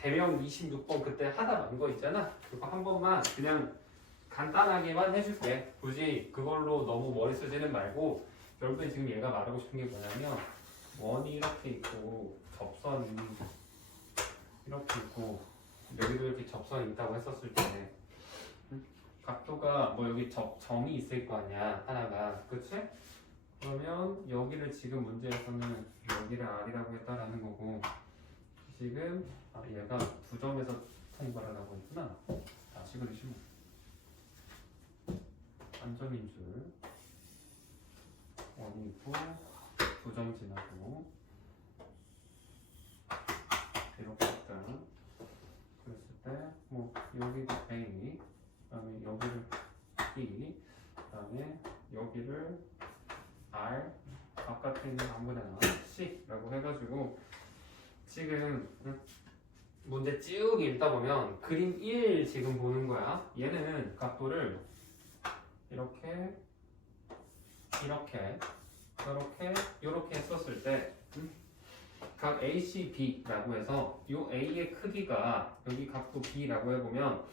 대명 26번 그때 하다 만 거 있잖아. 그거 한 번만 그냥 간단하게만 해줄게. 굳이 그걸로 너무 머리 쓰지는 말고 결국에 지금 얘가 말하고 싶은 게 뭐냐면 원이 이렇게 있고 접선이 이렇게 있고 여기도 이렇게 접선이 있다고 했었을 때 각도가 뭐 여기 점이 있을 거 아니야 하나가, 그치? 그러면 여기를 지금 문제에서는 여기를 R이라고 했다라는 거고, 지금 얘가 두 점에서 통과를 하고 있구나. 다시 그리시면 한 점인 줄 원이 있고 두 점 지나고 이렇게 있다. 그랬을 때 뭐 여기도 A, 그다음에 여기를 B, 그다음에 여기를 R, 바깥에 있는 아무데나 C라고 해가지고 지금 문제 쭉 읽다 보면 그림 1 지금 보는 거야. 얘는 각도를 이렇게 이렇게 했었을 때 각 AC, B라고 해서 이 A의 크기가 여기 각도 B라고 해보면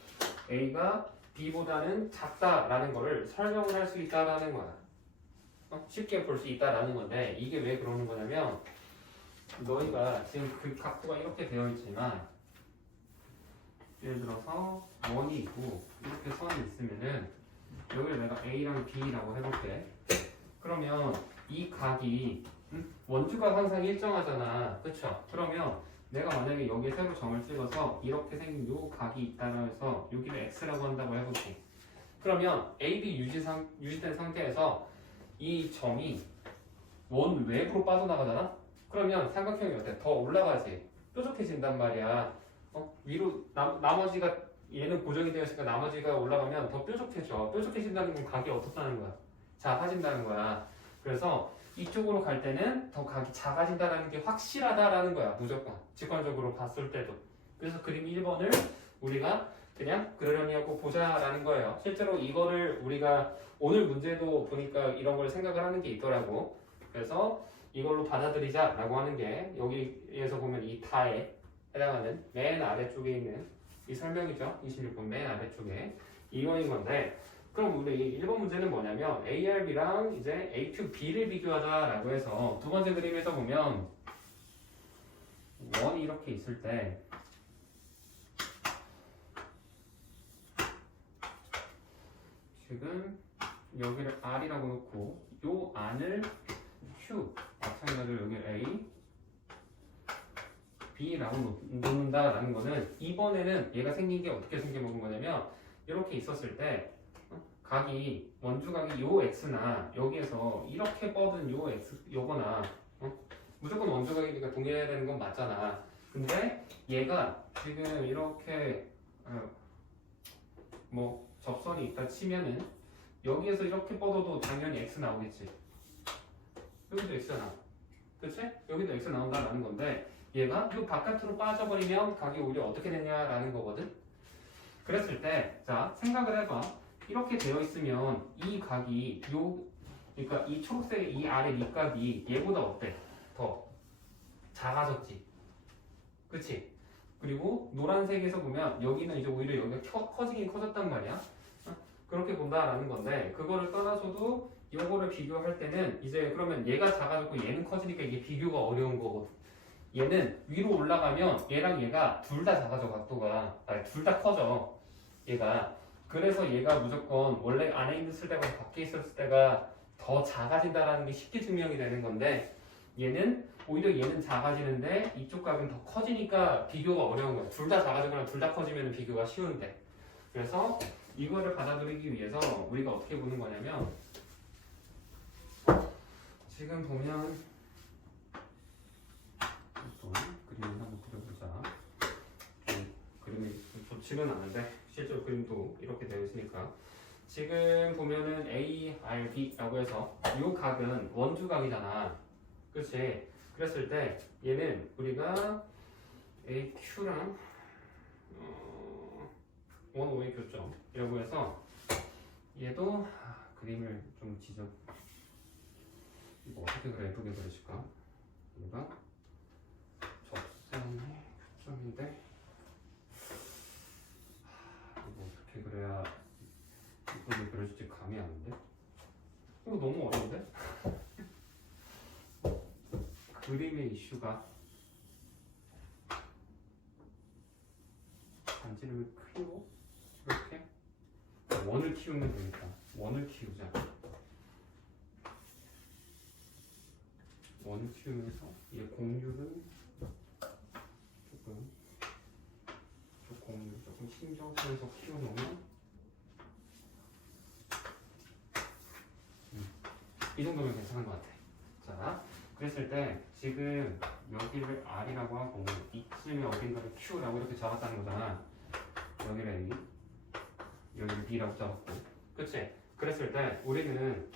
A가 B보다는 작다라는 거를 설명을 할 수 있다라는 거야. 쉽게 볼 수 있다라는 건데, 이게 왜 그러는 거냐면 너희가 지금 그 각도가 이렇게 되어 있지만 예를 들어서 원이 있고 이렇게 선이 있으면은 여기를 내가 A랑 B라고 해볼게. 그러면 이 각이 원주각 항상 일정하잖아, 그쵸? 그러면 내가 만약에 여기에 세로 점을 찍어서 이렇게 생긴 요 각이 있다고 해서 여기를 X라고 한다고 해볼게. 그러면 AB 유지된 상태에서 이 점이 원 외부로 빠져나가잖아? 그러면 삼각형이 어때? 더 올라가지? 뾰족해진단 말이야. 위로 나머지가 얘는 고정이 되어 있으니까 나머지가 올라가면 더 뾰족해져. 뾰족해진다는 건 각이 어떻다는 거야? 작아진다는 거야. 그래서 이쪽으로 갈 때는 더 각이 작아진다는 게 확실하다라는 거야. 무조건. 직관적으로 봤을 때도. 그래서 그림 1번을 우리가 그냥 그러려니 하고 보자라는 거예요. 실제로 이거를 우리가 오늘 문제도 보니까 이런 걸 생각을 하는 게 있더라고. 그래서 이걸로 받아들이자라고 하는 게 여기에서 보면 이 타에 해당하는 맨 아래쪽에 있는 이 설명이죠. 26번 맨 아래쪽에 이거인 건데, 그럼 우리 1번 문제는 뭐냐면 ARB랑 이제 AQB를 비교하자라고 해서 두 번째 그림에서 보면 원이 이렇게 있을 때 지금 여기를 R이라고 놓고 요 안을 Q, 마찬가지로 여기 A, B라고 놓는다라는 거는 이번에는 얘가 생긴 게 어떻게 생겨먹은 거냐면 이렇게 있었을 때 각이 원주각이 요 X나 여기에서 이렇게 뻗은 요 X 요거나 무조건 원주각이니까 동일해야 되는 건 맞잖아. 근데 얘가 지금 이렇게 뭐 접선이 있다 치면은 여기에서 이렇게 뻗어도 당연히 X 나오겠지. 여기도 X가 나와. 그치? 여기도 X 나온다라는 건데 얘가 이 바깥으로 빠져버리면 각이 오히려 어떻게 되냐라는 거거든. 그랬을 때 자 생각을 해봐. 이렇게 되어 있으면 이 각이 그러니까 이 초록색 이 아래 밑각이 얘보다 어때? 더 작아졌지. 그치? 그리고 노란색에서 보면 여기는 이제 오히려 여기가 커지긴 커졌단 말이야. 그렇게 본다라는 건데, 그거를 떠나서도 요거를 비교할 때는 이제 그러면 얘가 작아졌고 얘는 커지니까 이게 비교가 어려운 거거든. 얘는 위로 올라가면 얘랑 얘가 둘 다 작아져. 각도가 둘 다 커져 얘가. 그래서 얘가 무조건 원래 안에 있을 때보다 밖에 있었을 때가 더 작아진다라는 게 쉽게 증명이 되는 건데, 얘는 오히려 얘는 작아지는데 이쪽 각은 더 커지니까 비교가 어려운 거야. 둘 다 작아지거나 둘 다 커지면 비교가 쉬운데. 그래서 이거를 받아들이기 위해서 우리가 어떻게 보는 거냐면, 지금 보면 또 그림을 한번 그려보자. 그림이 좋지는 않은데 실제로 그림도 이렇게 되어 있으니까 지금 보면은 ARB라고 해서 이 각은 원주각이잖아. 그렇지? 그랬을 때 얘는 우리가 AQ랑 원오의 교점이라고 해서 얘도 그림을 좀 이거 어떻게 그래 예쁘게 그려질까? 얘가 접선의 교점인데 감이 안 오는데? 이거 너무 어려운데? 그림의 이슈가 반지름을 키우고 이렇게 원을 키우면 되니까 원을 키우자. 원을 키우면서 얘 공률은 조금 신경 쓰면서 키워놓으면 이 정도면 괜찮은 것 같아. 자, 그랬을 때 지금 여기를 R이라고 하고 이쯤에 어딘가를 Q라고 이렇게 잡았다는 거잖아. 여기를 A, 여기를 B라고 잡았고, 그치? 그랬을 때 우리는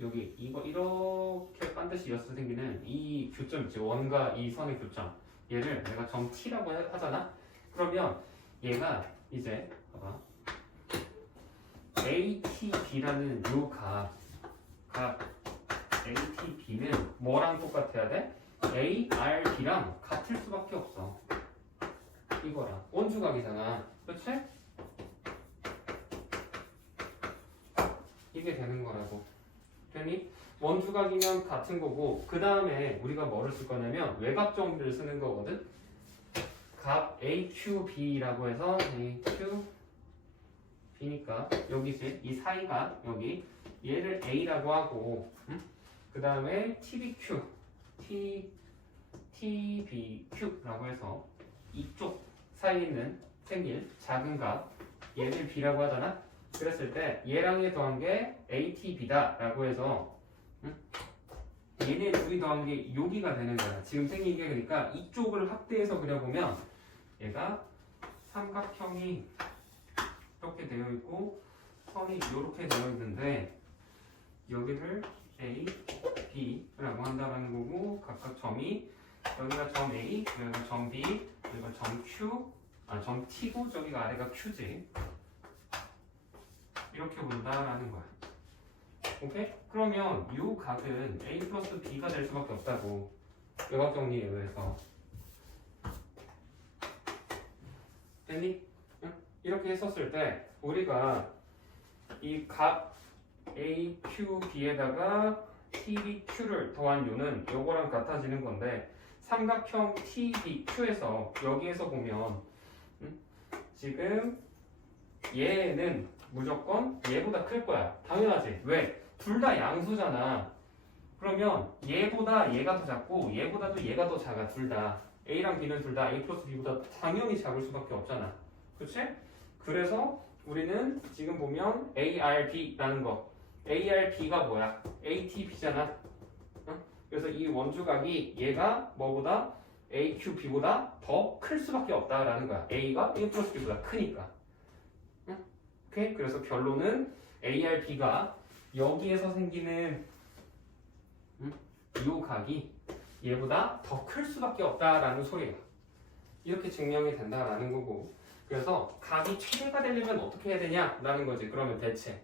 여기 이거 이렇게 반드시 이어서 생기는 이 교점 있지, 원과 이 선의 교점, 얘를 내가 점 T라고 하잖아. 그러면 얘가 이제 봐봐, ATB라는 요 각 ATB는 뭐랑 똑같아야 돼? ARB랑 같을 수밖에 없어. 이거랑 원주각이잖아, 그렇지? 이게 되는 거라고. 되니? 원주각이면 같은 거고, 그 다음에 우리가 뭐를 쓸 거냐면 외곽 정비를 쓰는 거거든. 각 AQB라고 해서 AQB니까 여기지, 이 사이가 여기, 얘를 A라고 하고, 그 다음에 TBQ라고 해서 이쪽 사이에 있는 생길 작은 각, 얘를 B라고 하잖아. 그랬을 때 얘랑 얘 더한 게 ATB다 라고 해서 얘네 둘이 더한 게 여기가 되는 거야. 지금 생긴 게. 그러니까 이쪽을 확대해서 그려보면 얘가 삼각형이 이렇게 되어 있고 선이 이렇게 되어 있는데 여기를 A, B라고 한다는 거고, 각각 점이 여기가 점 A, 여기가 점 B, 여기가 점 Q, 점 T고 저기가 아래가 Q지. 이렇게 본다라는 거야. 오케이? 그러면 이 각은 A 플러스 B가 될 수밖에 없다고. 외곽 정리에 의해서. 됐니? 응? 이렇게 했었을 때 우리가 이 각 A, Q, B에다가 TB, Q를 더한 요는 요거랑 같아지는 건데, 삼각형 TB, Q에서 여기에서 보면 지금 얘는 무조건 얘보다 클 거야. 당연하지. 왜? 둘 다 양수잖아. 그러면 얘보다 얘가 더 작고 얘보다도 얘가 더 작아. 둘 다. A랑 B는 둘 다 A 플러스 B보다 당연히 작을 수밖에 없잖아. 그치? 그래서 우리는 지금 보면 ARB라는 거, ARB가 뭐야? ATB잖아. 그래서 이 원주각이 얘가 뭐보다 AQB보다 더 클 수밖에 없다라는 거야. A가 A 플러스 B보다 크니까. 오케이? 그래서 결론은 ARB가 여기에서 생기는 이 각이 얘보다 더 클 수밖에 없다라는 소리야. 이렇게 증명이 된다라는 거고, 그래서 각이 최대가 되려면 어떻게 해야 되냐라는 거지. 그러면 대체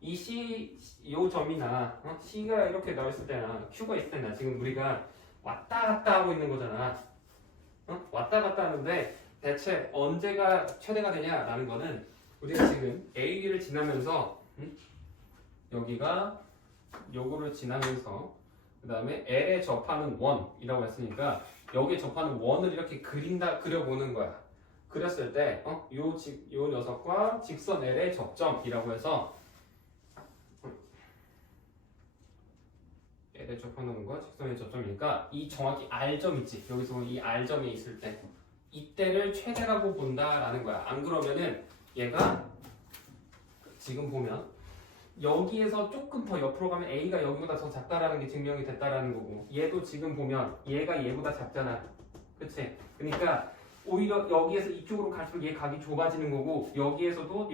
이 C, 요 점이나 C가 이렇게 나와있을 때나 Q가 있을 때나 지금 우리가 왔다 갔다 하고 있는 거잖아. 왔다 갔다 하는데 대체 언제가 최대가 되냐라는 거는 우리가 지금 A를 지나면서 여기가 요거를 지나면서 그 다음에 L에 접하는 원이라고 했으니까 여기에 접하는 원을 이렇게 그려보는 거야. 그렸을 때 요 녀석과 직선 L의 접점이라고 해서 L에 접하는 것과 직선의 접점이니까 이 정확히 R점 있지. 여기서 이 R점에 있을 때 이때를 최대라고 본다라는 거야. 안 그러면은 얘가 지금 보면 여기에서 조금 더 옆으로 가면 A가 여기보다 더 작다라는 게 증명이 됐다라는 거고, 얘도 지금 보면 얘가 얘보다 작잖아. 그치? 그러니까 오히려 여기에서 이쪽으로 갈수록 얘 각이 좁아지는 거고, 여기에서도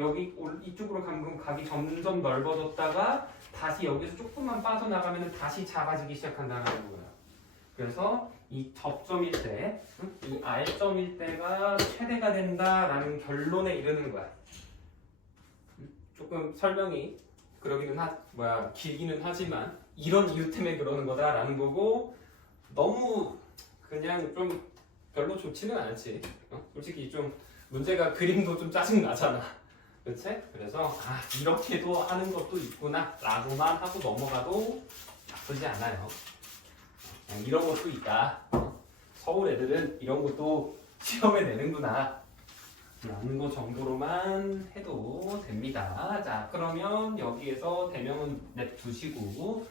이쪽으로 가면 각이 점점 넓어졌다가 다시 여기서 조금만 빠져나가면 다시 작아지기 시작한다는 거야. 그래서 이 접점일 때, 이 R점일 때가 최대가 된다라는 결론에 이르는 거야. 조금 설명이 길기는 하지만 이런 이유 때문에 그러는 거다라는 거고, 너무 그냥 좀 별로 좋지는 않지. 솔직히 좀 문제가 그림도 좀 짜증 나잖아. 그치? 그래서 이렇게도 하는 것도 있구나 라고만 하고 넘어가도 나쁘지 않아요. 이런 것도 있다. 서울 애들은 이런 것도 시험에 내는구나 라는 거 정도로만 해도 됩니다. 자, 그러면 여기에서 대명은 냅두시고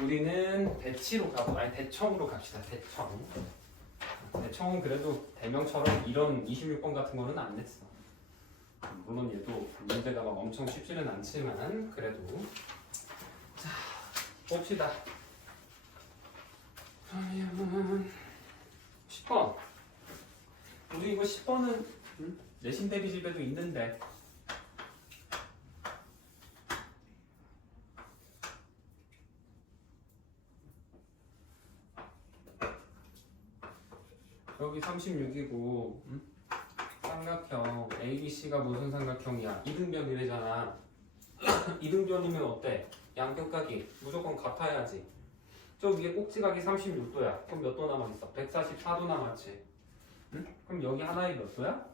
우리는 대청으로 갑시다. 대청은 그래도 대명처럼 이런 26번 같은 거는 안 냈어. 물론 얘도 문제가 막 엄청 쉽지는 않지만 그래도. 자, 봅시다. 그러면 10번. 우리 이거 10번은 내신 대비 집에도 있는데 여기 36이고 삼각형 ABC가 무슨 삼각형이야? 이등변이래잖아. 이등변이면 어때? 양변각이 무조건 같아야지. 저 위에 꼭지각이 36도야. 그럼 몇 도 남아있어? 144도 남았지. 응? 그럼 여기 하나에 몇 도야?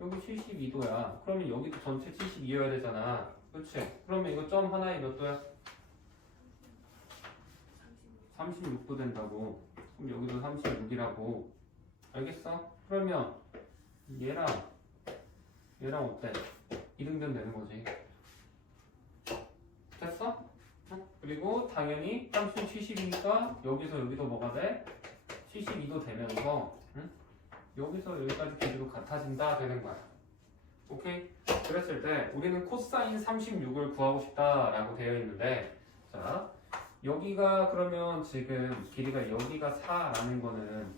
여기 72도야. 그러면 여기도 전체 72여야 되잖아. 그렇지? 그러면 이거 점 하나에 몇 도야? 36도 된다고. 그럼 여기도 36이라고. 알겠어? 그러면 얘랑 어때? 이등변 되는 거지. 됐어? 그리고 당연히 30, 70이니까 여기서 여기도 뭐가 돼? 72도 되면서 여기서 여기까지 길이도 같아진다 되는 거야. 오케이? 그랬을 때 우리는 코사인 36을 구하고 싶다라고 되어 있는데 자 여기가 그러면 지금 길이가 여기가 4라는 거는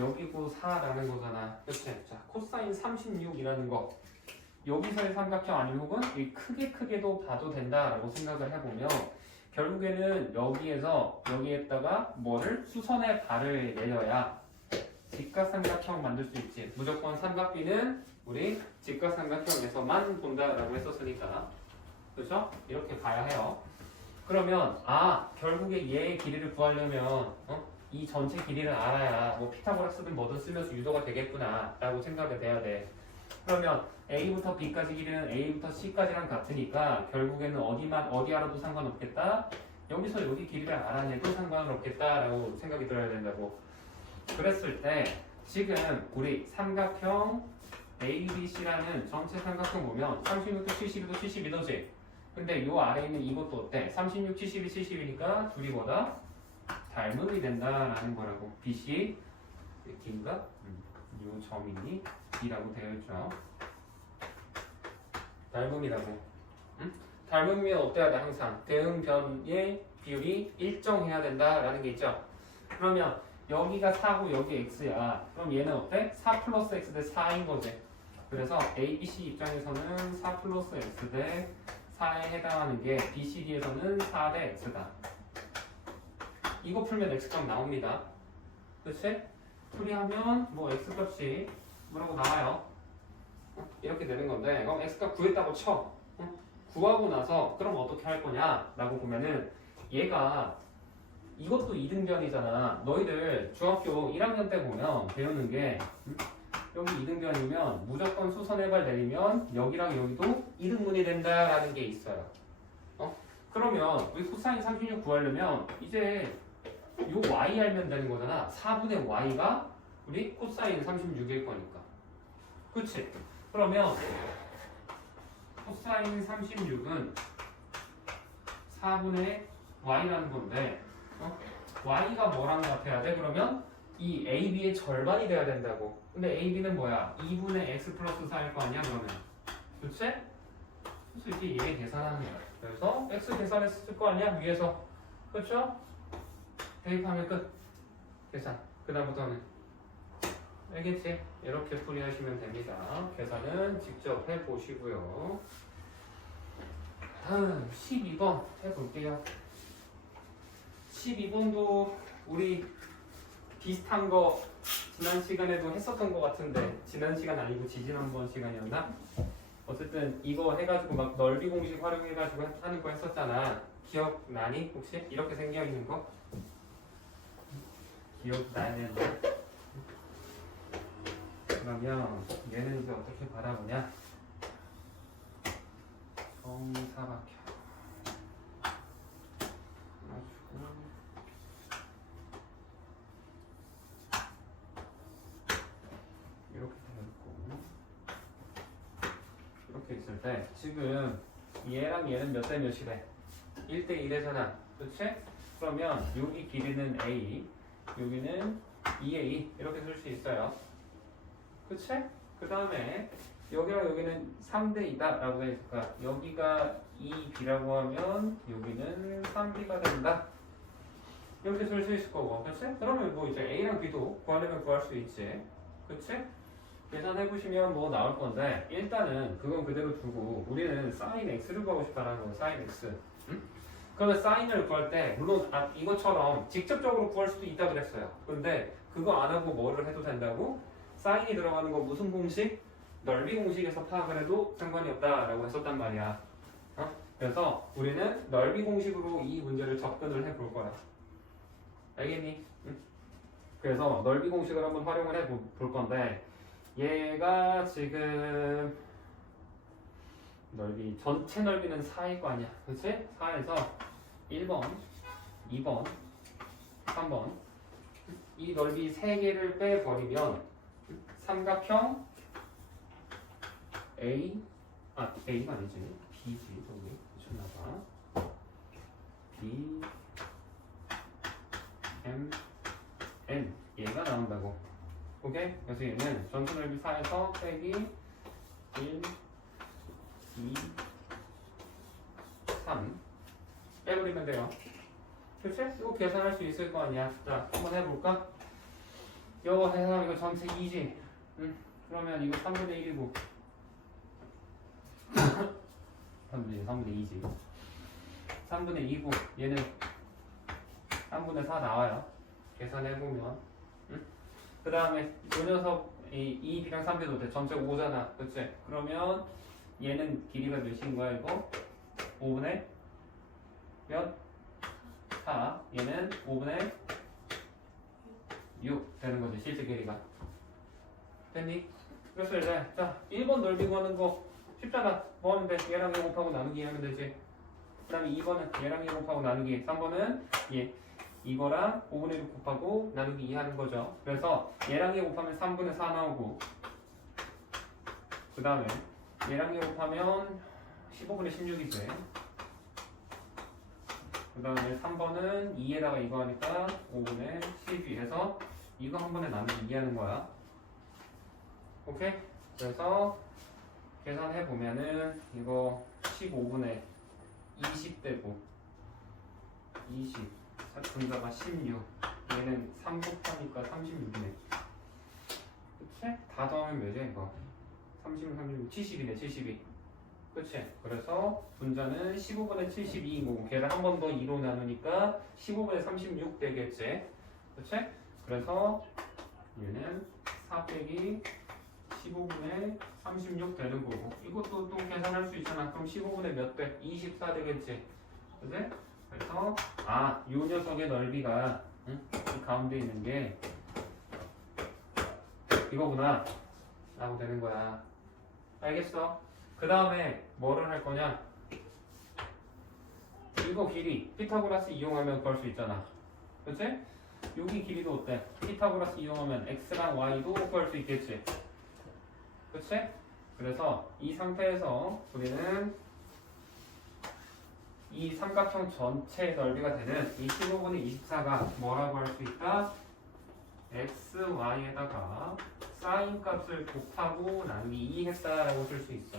여기고 4라는 거잖아. 그치? 자 코사인 36이라는 거 여기서의 삼각형 아니면 혹은 이 크게도 봐도 된다라고 생각을 해보면 결국에는 여기에다가 뭐를 수선의 발을 내려야 직각삼각형 만들 수 있지. 무조건 삼각비는 우리 직각삼각형에서만 본다라고 했었으니까 그렇죠? 이렇게 봐야 해요. 그러면 결국에 얘의 길이를 구하려면 이 전체 길이를 알아야 뭐 피타고라스든 뭐든 쓰면서 유도가 되겠구나 라고 생각이 돼야 돼. 그러면 A부터 B까지 길이는 A부터 C까지랑 같으니까 결국에는 어디 알아도 상관없겠다. 여기서 여기 길이를 알아내도 상관은 없겠다라고 생각이 들어야 된다고. 그랬을 때 지금 우리 삼각형 ABC라는 전체 삼각형 보면 36도, 72도, 72도지. 근데 요 아래에 있는 이것도 어때? 36, 72, 70이니까 둘이 뭐다? 닮음이 된다라는 거라고. BC D인가? 요 점이 D라고 되어 있죠. 닮음이라고. 닮음이면 어때야 돼? 항상 대응변의 비율이 일정해야 된다라는 게 있죠. 그러면 여기가 4고 여기 X야. 그럼 얘는 어때? 4 플러스 X 대 4인 거지. 그래서 ABC 입장에서는 4 플러스 X 대 4에 해당하는 게 BCD에서는 4 대 X다. 이거 풀면 X값 나옵니다. 그치? 풀이하면 뭐 X값이 뭐라고 나와요? 이렇게 되는 건데 그럼 X값 구했다고 쳐. 구하고 나서 그럼 어떻게 할 거냐 라고 보면은 얘가 이것도 이등변이잖아. 너희들 중학교 1학년 때 보면 배우는 게 여기 이등변이면 무조건 수선해발 내리면 여기랑 여기도 이등분이 된다라는 게 있어요. 그러면 우리 코사인 36 구하려면 이제 요 y 알면 되는 거잖아. 4분의 y가 우리 코사인 36일 거니까. 그치? 그러면 코사인 36은 4분의 y라는 건데 y가 뭐랑 같아야 돼? 그러면 이 AB의 절반이 돼야 된다고. 근데 AB는 뭐야? 2분의 x 플러스 4일 거 아니야 그러면. 그치? 그래서 이게 얘 계산하는 거야. 그래서 x 계산했을 거 아니야 위에서. 그렇죠? 대입하면 끝. 계산. 그 다음부터는 알겠지? 이렇게 풀이하시면 됩니다. 계산은 직접 해보시고요. 다음 12번 해볼게요. 12번도 우리 비슷한 거 지난 시간에도 했었던 것 같은데 지난 시간 아니고 지지난번 시간이었나? 어쨌든 이거 해가지고 막 넓이 공식 활용해가지고 하는 거 했었잖아. 기억나니? 혹시? 이렇게 생겨있는 거? 기억나는 그러면 얘는 이제 어떻게 바라보냐? 정사각형. 이렇게 되어 있고 이렇게 있을 때 지금 얘랑 얘는 몇 대 몇이래? 1대 1이잖아. 그치? 그러면 여기 길이는 A, 여기는 2A 이렇게 쓸 수 있어요. 그치? 그 다음에 여기랑 여기는 3대 2다 라고 돼 있을까? 여기가 2B라고 하면 여기는 3B가 된다. 이렇게 쓸 수 있을 거고. 그치? 그러면 뭐 이제 A랑 B도 구하려면 구할 수 있지. 그치? 계산해 보시면 뭐 나올 건데 일단은 그건 그대로 두고 우리는 sin x를 구하고 싶다는 거예요. sin x. 응? 그러면 sine을 구할 때 물론 이것처럼 직접적으로 구할 수도 있다 그랬어요. 근데 그거 안 하고 뭐를 해도 된다고? sine이 들어가는 거 무슨 공식? 넓이 공식에서 파악을 해도 상관이 없다라고 했었단 말이야. 그래서 우리는 넓이 공식으로 이 문제를 접근을 해볼 거야. 알겠니? 응? 그래서 넓이 공식을 한번 활용을 해볼 건데 얘가 지금 넓이 전체 넓이는 4일 거 아니야. 그치? 4에서 1번, 2번, 3번 이 넓이 3개를 빼버리면 삼각형 A가 아니지 B지. 여기 미쳤나봐. B, M, N 얘가 나온다고. 오케이? 그래서 얘는 전체 넓이 4에서 빼기 1, 2, 3 빼버리면 돼요. 그치? 이거 계산할 수 있을 거 아니야. 자, 한번 해볼까? 이거 해서 이거 전체 2지. 그러면 이거 3분의 1이고 3분의 2지. 3분의 2고 얘는 3분의 4 나와요. 계산해보면 그 다음에 요 녀석 이 2B랑 3B도 돼. 전체 5잖아. 그치? 그러면 얘는 길이가 몇인 거야 이거? 5분의 몇? 4. 얘는 5분의 6 되는 거지. 실제 길이가. 됐니? 그래서 이제 자 1번 넓이 구하는 거 쉽잖아. 뭐 하면 돼? 얘랑 얘 곱하고 나누기 하면 되지. 그 다음에 2번은 얘랑 얘 곱하고 나누기. 3번은 얘 이거랑 5분의 6 곱하고 나누기 2 하는 거죠. 그래서 얘랑 얘 곱하면 3분의 4 나오고 그 다음에 얘랑 얘 곱하면 15분의 16이지. 그 다음에 3번은 2에다가 이거 하니까 5분의 12 해서 이거 한 번에 나누기 2 하는 거야. 오케이? 그래서 계산해보면은 이거 15분의 20 되고 20 분자가 16 얘는 3 곱하니까 36이네. 그치? 다 더하면 몇이야 이거? 36, 36, 70이네 72. 그치? 그래서 분자는 15분의 72인 거고 걔를 한 번 더 2로 나누니까 15분의 36 되겠지? 그치? 그래서 얘는 4 빼기 15분의 36 되는 거고 이것도 또 계산할 수 있잖아. 그럼 15분의 몇 돼? 24 되겠지? 그치? 그래서 요 녀석의 넓이가 이 가운데 있는 게 이거구나 라고 되는 거야. 알겠어? 그 다음에 뭐를 할 거냐? 이거 길이 피타고라스 이용하면 구할 수 있잖아. 그치? 여기 길이도 어때? 피타고라스 이용하면 x랑 y도 구할 수 있겠지. 그치? 그래서 이 상태에서 우리는 이 삼각형 전체 넓이가 되는 이 15분의 24가 뭐라고 할 수 있다? x, y에다가 사인 값을 곱하고 나누기 2 했다라고 쓸 수 있어.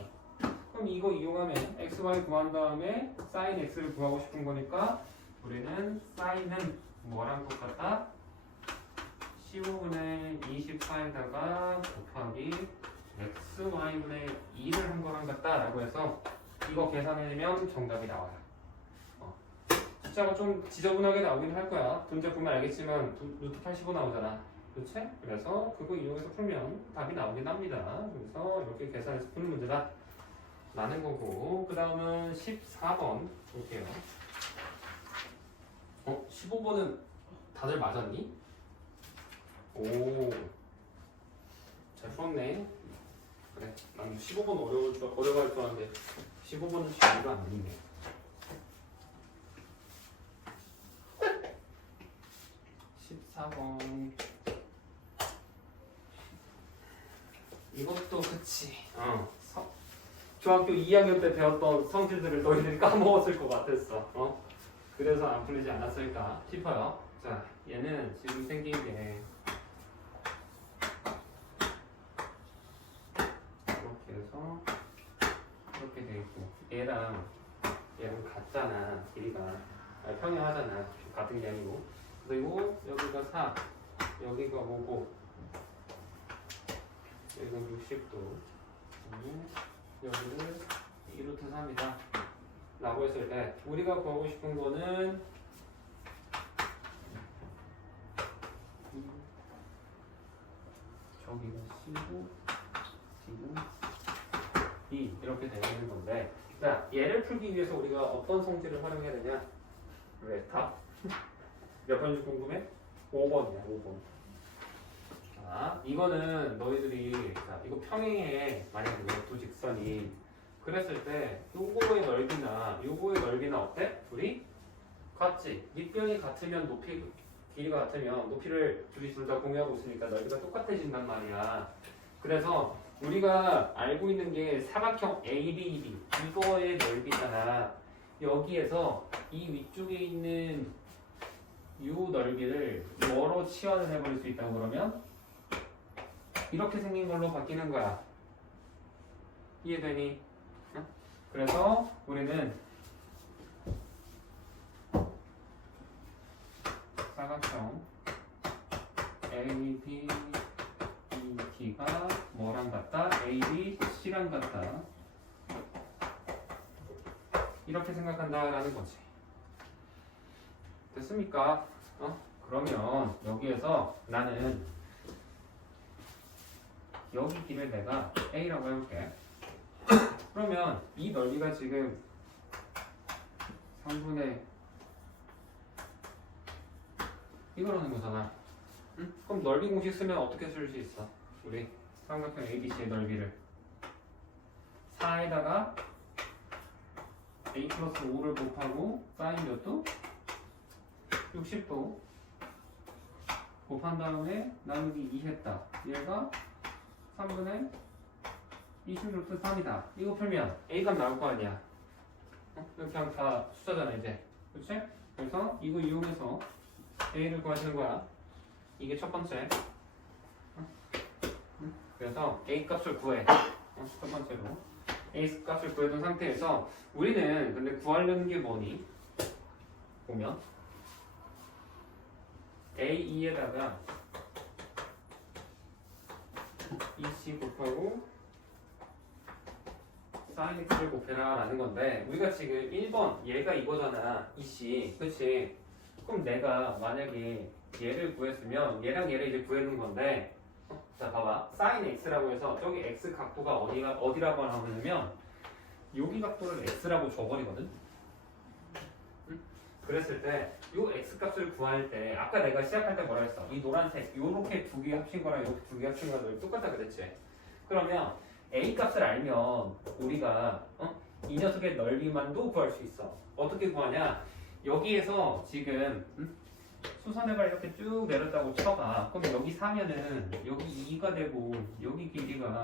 그럼 이거 이용하면 x, y 구한 다음에 사인 x를 구하고 싶은 거니까 우리는 사인은 뭐랑 똑같다? 15분의 24에다가 곱하기 x, y분의 2를 한 거랑 같다라고 해서 이거 계산해내면 정답이 나와요. 숫자가 좀 지저분하게 나오긴 할 거야. 분자 보면 알겠지만 루트 85 나오잖아. 그치? 그래서 그거 이용해서 풀면 답이 나오긴 합니다. 그래서 이렇게 계산해서 푸는 문제다 라는 거고 그 다음은 14번 볼게요. 15번은 다들 맞았니? 오, 잘 풀었네. 어렵네. 그래, 난 15번 어려워할 줄 알았는데 15번은 준비가 안 되네. 이것도 그치. 중학교 2학년 때 배웠던 성질들을 너희들이 까먹었을 것 같았어. 그래서 안 풀리지 않았을까 싶어요. 자, 얘는 지금 생긴 게 이렇게 해서 이렇게 돼 있고 얘랑 같잖아. 길이가 평행하잖아. 같은 게 아니고. 그리고 여기가 4, 여기가 5고 여기가 60도, 여기를 2루트 3이다 라고 했을 때 우리가 구하고 싶은 거는 저기가 C고 D고 D 이렇게 되는 건데, 자, 얘를 풀기 위해서 우리가 어떤 성질을 활용해야 되냐? 왜? 답? 몇 번인지 궁금해? 5번이야, 5번. 자, 이거는 너희들이, 자, 이거 평행에 만약에 두 직선이 그랬을 때 요거의 넓이나 어때? 둘이 같지? 밑변이 같으면 길이가 같으면 높이를 둘이 둘 다 공유하고 있으니까 넓이가 똑같아진단 말이야. 그래서 우리가 알고 있는 게 사각형 ABB 이거의 넓이잖아. 여기에서 이 위쪽에 있는 이 넓이를 뭐로 치환을 해버릴 수 있다고 그러면 이렇게 생긴 걸로 바뀌는 거야. 이해되니? 응? 그래서 우리는 사각형 ABD가 뭐랑 같다? ABC랑 같다. 이렇게 생각한다라는 거지. 됐습니까? 그러면 여기에서 나는 여기 길을 내가 A라고 해볼게. 그러면 이 넓이가 지금 3분의 이거라는 거잖아. 응? 그럼 넓이 공식 쓰면 어떻게 쓸 수 있어? 우리 삼각형 ABC의 넓이를 4에다가 A 플러스 5를 곱하고 사인 몇 도? 60도 곱한 다음에 나누기 2 했다. 얘가 3분의 20루트 3이다. 이거 풀면 A값 나올 거 아니야. 이거 그냥 다 숫자잖아 이제. 그치? 그래서 이거 이용해서 A를 구하시는 거야. 이게 첫 번째. 그래서 A 값을 구해. 첫 번째로 A 값을 구해둔 상태에서 우리는 근데 구하려는 게 뭐니? 보면 A2에다가 EC 곱하고 sin x를 곱해라 라는 건데, 우리가 지금 1번 얘가 이거잖아. EC. 그치? 그럼 내가 만약에 얘를 구했으면 얘랑 얘를 이제 구해놓은 건데, 자 봐봐. sin x라고 해서 저기 x 각도가 어디라고 하냐면 여기 각도를 x라고 줘버리거든. 그랬을 때 이 x 값을 구할 때 아까 내가 시작할 때 뭐라 했어? 이 노란색 요렇게 두 개 합친 거랑 이렇게 두 개 합친 거랑 똑같다 그랬지? 그러면 a 값을 알면 우리가 이 녀석의 넓이만도 구할 수 있어. 어떻게 구하냐? 여기에서 지금 수선해발 이렇게 쭉 내렸다고 쳐봐. 그럼 여기 4면은 여기 2가 되고 여기 길이가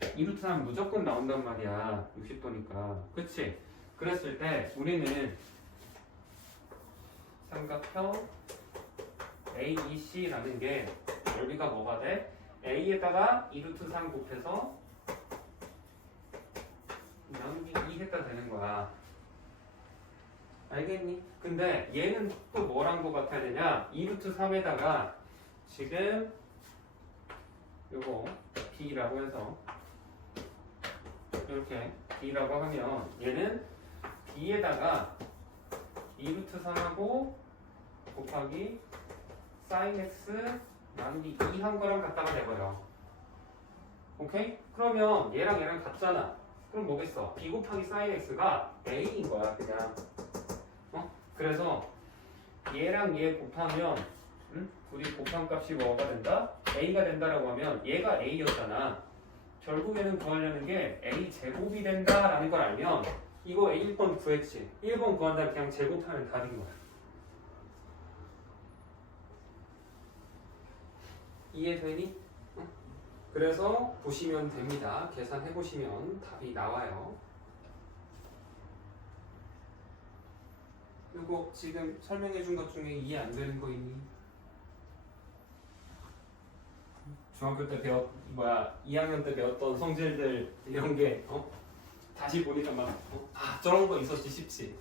2루트 3 무조건 나온단 말이야. 60도니까. 그치? 그랬을 때 우리는 삼각형 AEC라는 게 넓이가 뭐가 돼? A에다가 2루트 3 곱해서 나누기 2 했다 되는 거야. 알겠니? 근데 얘는 또 뭐랑 똑같아야 되냐? 2루트 3에다가 지금 요거 B라고 해서 이렇게 B라고 하면 얘는 B에다가 2루트 3하고 곱하기 sin x 나누기 2 한 거랑 같다가 돼버려. 오케이? 그러면 얘랑 같잖아. 그럼 뭐겠어? B 곱하기 sin x가 A인 거야 그냥. 그래서 얘랑 얘 곱하면 둘이 곱한 값이 뭐가 된다? A가 된다라고 하면 얘가 A였잖아. 결국에는 구하려는 게 A 제곱이 된다라는 걸 알면 이거 1번 구했지. 1번 구한 다음에 그냥 제곱하면 답인 거야. 이해되니? 응? 그래서 보시면 됩니다. 계산해 보시면 답이 나와요. 그리고 지금 설명해 준 것 중에 이해 안 되는 거 있니? 중학교 때 2학년 때 배웠던 성질들 이런 게 다시 보니까 저런 거 있었지 싶지.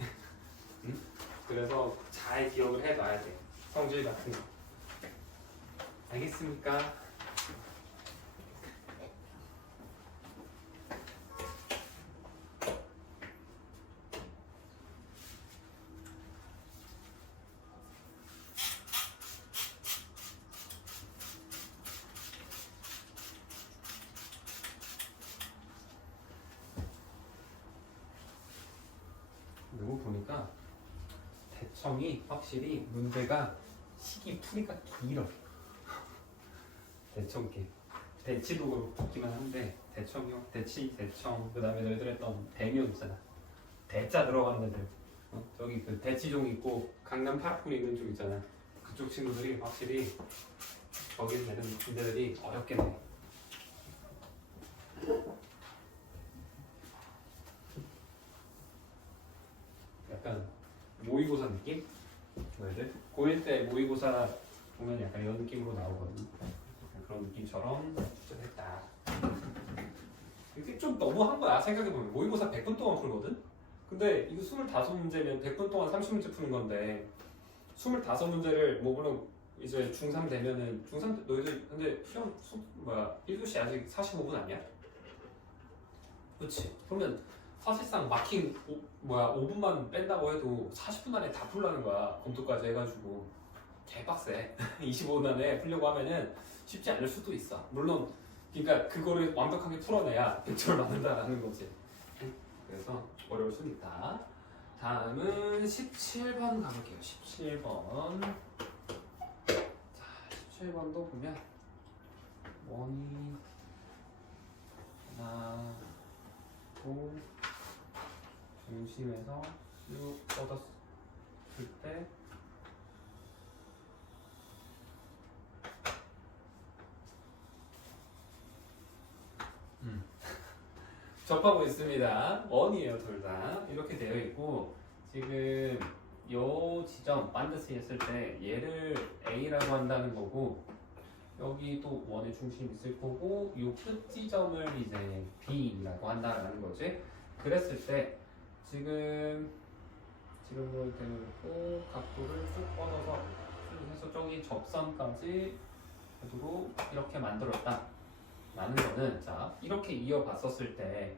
응? 그래서 잘 기억을 해놔야 돼. 성질 같은 거. 알겠습니까? 누구 보니까 대청이 확실히 문제가 시기 풀이가 길어. 대청계. 대치도 붙기만 한데 대청이요. 대치, 대청. 그 다음에 너희들 했던 대묘 있잖아. 대자 들어가는 애들. 저기 그 대치종 있고 강남 파라풀 있는 쪽 있잖아. 그쪽 친구들이 확실히 거기 있는 문제들이 어렵겠네. 약간 모의고사 느낌? 너희들? 고1 때 모의고사 보면 약간 이런 느낌으로 나오거든. 그런 느낌처럼 출제했다. 이게 좀 너무한 거야. 생각해보면 모의고사 100분 동안 풀거든? 근데 이거 25문제면 100분 동안 30문제 푸는 건데 25문제를 뭐 물론 이제 중3 되면은 중3 너희들 근데 시험 1교시 아직 45분 아니야? 그렇지. 그러면 사실상 마킹 5분만 뺀다고 해도 40분 안에 다 풀라는 거야. 검토까지 해가지고 개빡세. 25분 안에 풀려고 하면은 쉽지 않을 수도 있어. 물론 그러니까 그거를 완벽하게 풀어내야 100점을 맞는다라는 거지. 그래서 어려울 수 있다. 다음은 17번 가볼게요. 17번. 자, 17번도 보면 원이 하나 또 중심에서 쭉 뻗었을 때 접하고 있습니다. 원이에요, 둘 다. 이렇게 되어 있고 지금 요 지점 반드시 했을 때 얘를 A라고 한다는 거고 여기 또 원의 중심이 있을 거고 요 끝 지점을 이제 B라고 한다는 거지. 그랬을 때 지금 뭐 되고 각도를 쭉 뻗어서 쭉 해서 저기 접선까지 해두고 이렇게 만들었다. 라는 거는 자 이렇게 이어봤었을 때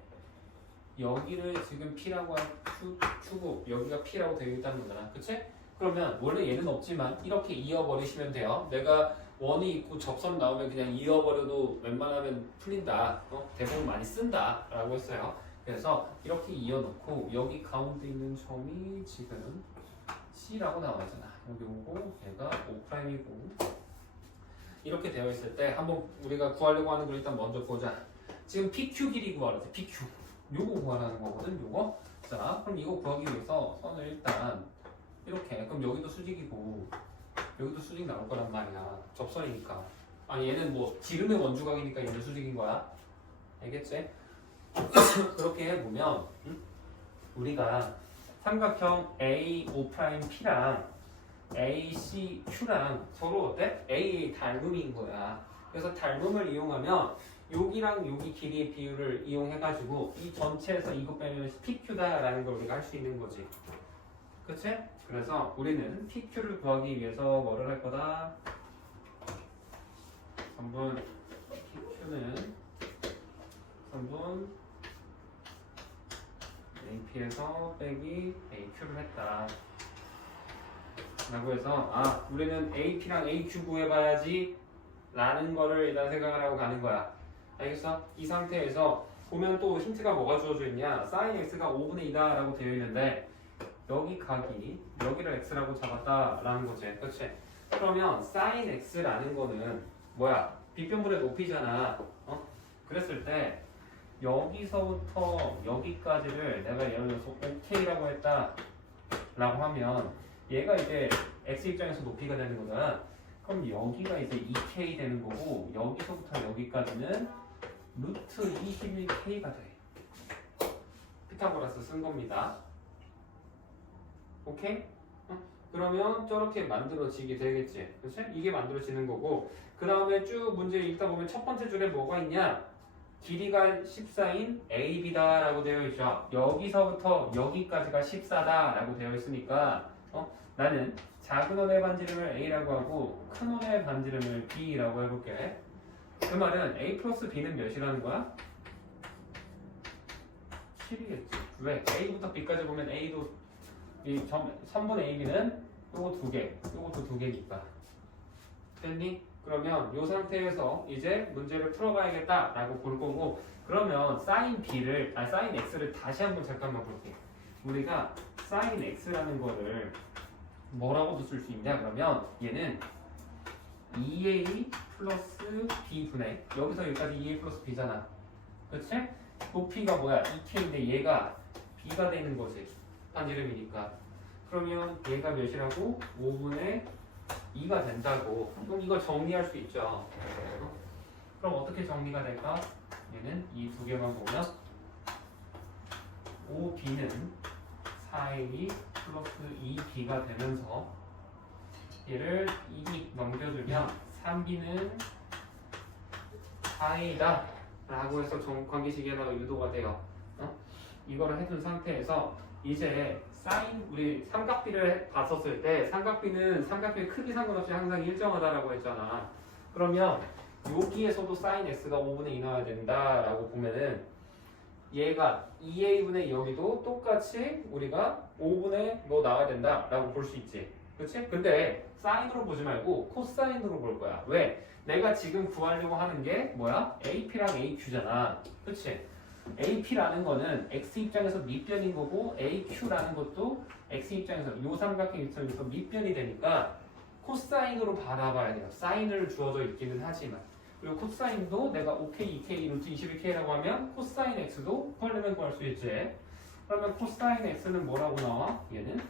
여기를 지금 P라고 한 Q고 여기가 P라고 되어 있다는 거잖아. 그치? 그러면 원래 얘는 없지만 이렇게 이어버리시면 돼요. 내가 원이 있고 접선 나오면 그냥 이어버려도 웬만하면 풀린다. 대부분 많이 쓴다 라고 했어요. 그래서 이렇게 이어놓고 여기 가운데 있는 점이 지금 C라고 나와 있잖아. 여기 오고 얘가 O'이고 이렇게 되어 있을 때 한번 우리가 구하려고 하는 걸 일단 먼저 보자. 지금 PQ 길이 구하라지. PQ. 요거 구하라는 거거든. 요거. 자, 그럼 이거 구하기 위해서 선을 일단 이렇게. 그럼 여기도 수직이고 여기도 수직 나올 거란 말이야. 접선이니까. 아니 얘는 뭐 지름의 원주각이니까 얘는 수직인 거야. 알겠지? 그렇게 해보면 우리가 삼각형 AO'P랑 ACQ랑 서로 어때? A의 닮음인 거야. 그래서 닮음을 이용하면 여기랑 여기 길이의 비율을 이용해가지고 이 전체에서 이거 빼면 PQ다라는 걸 우리가 할 수 있는 거지. 그치? 그래서 우리는 PQ를 구하기 위해서 뭐를 할 거다? 전분 PQ는 전분 AP에서 빼기 AQ를 했다. 라고 해서 우리는 AP랑 AQ 구해봐야지 라는 거를 일단 생각을 하고 가는 거야. 알겠어? 이 상태에서 보면 또 힌트가 뭐가 주어져 있냐? sin x가 5분의 2다 라고 되어 있는데 여기 각이 여기를 x라고 잡았다 라는 거지. 그치? 그러면 sin x라는 거는 뭐야? 빗변분의 높이잖아. 그랬을 때 여기서부터 여기까지를 내가 예를 들어서 OK라고 했다 라고 하면 얘가 이제 X 입장에서 높이가 되는 거잖아. 그럼 여기가 이제 2K 되는 거고 여기서부터 여기까지는 루트 21K가 돼. 피타고라스 쓴 겁니다. 오케이? 그러면 저렇게 만들어지게 되겠지. 그렇지? 이게 만들어지는 거고 그 다음에 쭉 문제 읽다 보면 첫 번째 줄에 뭐가 있냐? 길이가 14인 AB다 라고 되어 있죠. 여기서부터 여기까지가 14다 라고 되어 있으니까 나는 작은 원의 반지름을 A라고 하고 큰 원의 반지름을 B라고 해볼게. 그 말은 A 플러스 B는 몇이라는 거야? 7이겠지. 왜? A부터 B까지 보면 A도 이 선분 AB는 요거 두 개, 요것도 두 개니까. 됐니? 그러면 이 상태에서 이제 문제를 풀어봐야겠다 라고 볼 거고 그러면 sin x를 다시 한번 잠깐만 볼게. 우리가 sin x라는 거를 뭐라고도 쓸 수 있냐? 그러면 얘는 2a 플러스 b분의 여기서 여기까지 2a 플러스 b잖아. 그치? 높이가 뭐야? 2k인데 얘가 b가 되는 거지. 반지름이니까. 그러면 얘가 몇이라고? 5분의 2가 된다고. 그럼 이거 정리할 수 있죠. 그럼 어떻게 정리가 될까? 얘는 이 두 개만 보면 5b는 4a 플러스 2b가 되면서 얘를 2 넘겨주면 3b는 4a다 라고 해서 관계식에다가 유도가 돼요. 이거를 해둔 상태에서 이제 사인 우리 삼각비를 봤었을 때 삼각비는 삼각비의 크기 상관없이 항상 일정하다라고 했잖아. 그러면 여기에서도 사인 x가 5분의 2 나와야 된다라고 보면은 얘가 2a분의 여기도 똑같이 우리가 5분의 뭐 나와야 된다라고 볼 수 있지. 그렇지? 근데 사인으로 보지 말고 코사인으로 볼 거야. 왜? 내가 지금 구하려고 하는 게 뭐야? AP랑 AQ잖아. 그렇지? AP라는 거는 X 입장에서 밑변인 거고 AQ라는 것도 X 입장에서 요 삼각형 입장에서 밑변이 되니까 코사인으로 바라봐야 돼요. 사인을 주어져 있기는 하지만 그리고 코사인도 내가 5K, 2K, 루트 21K라고 하면 코사인 X도 구하려면 구할 수 있지. 그러면 코사인 X는 뭐라고 나와? 얘는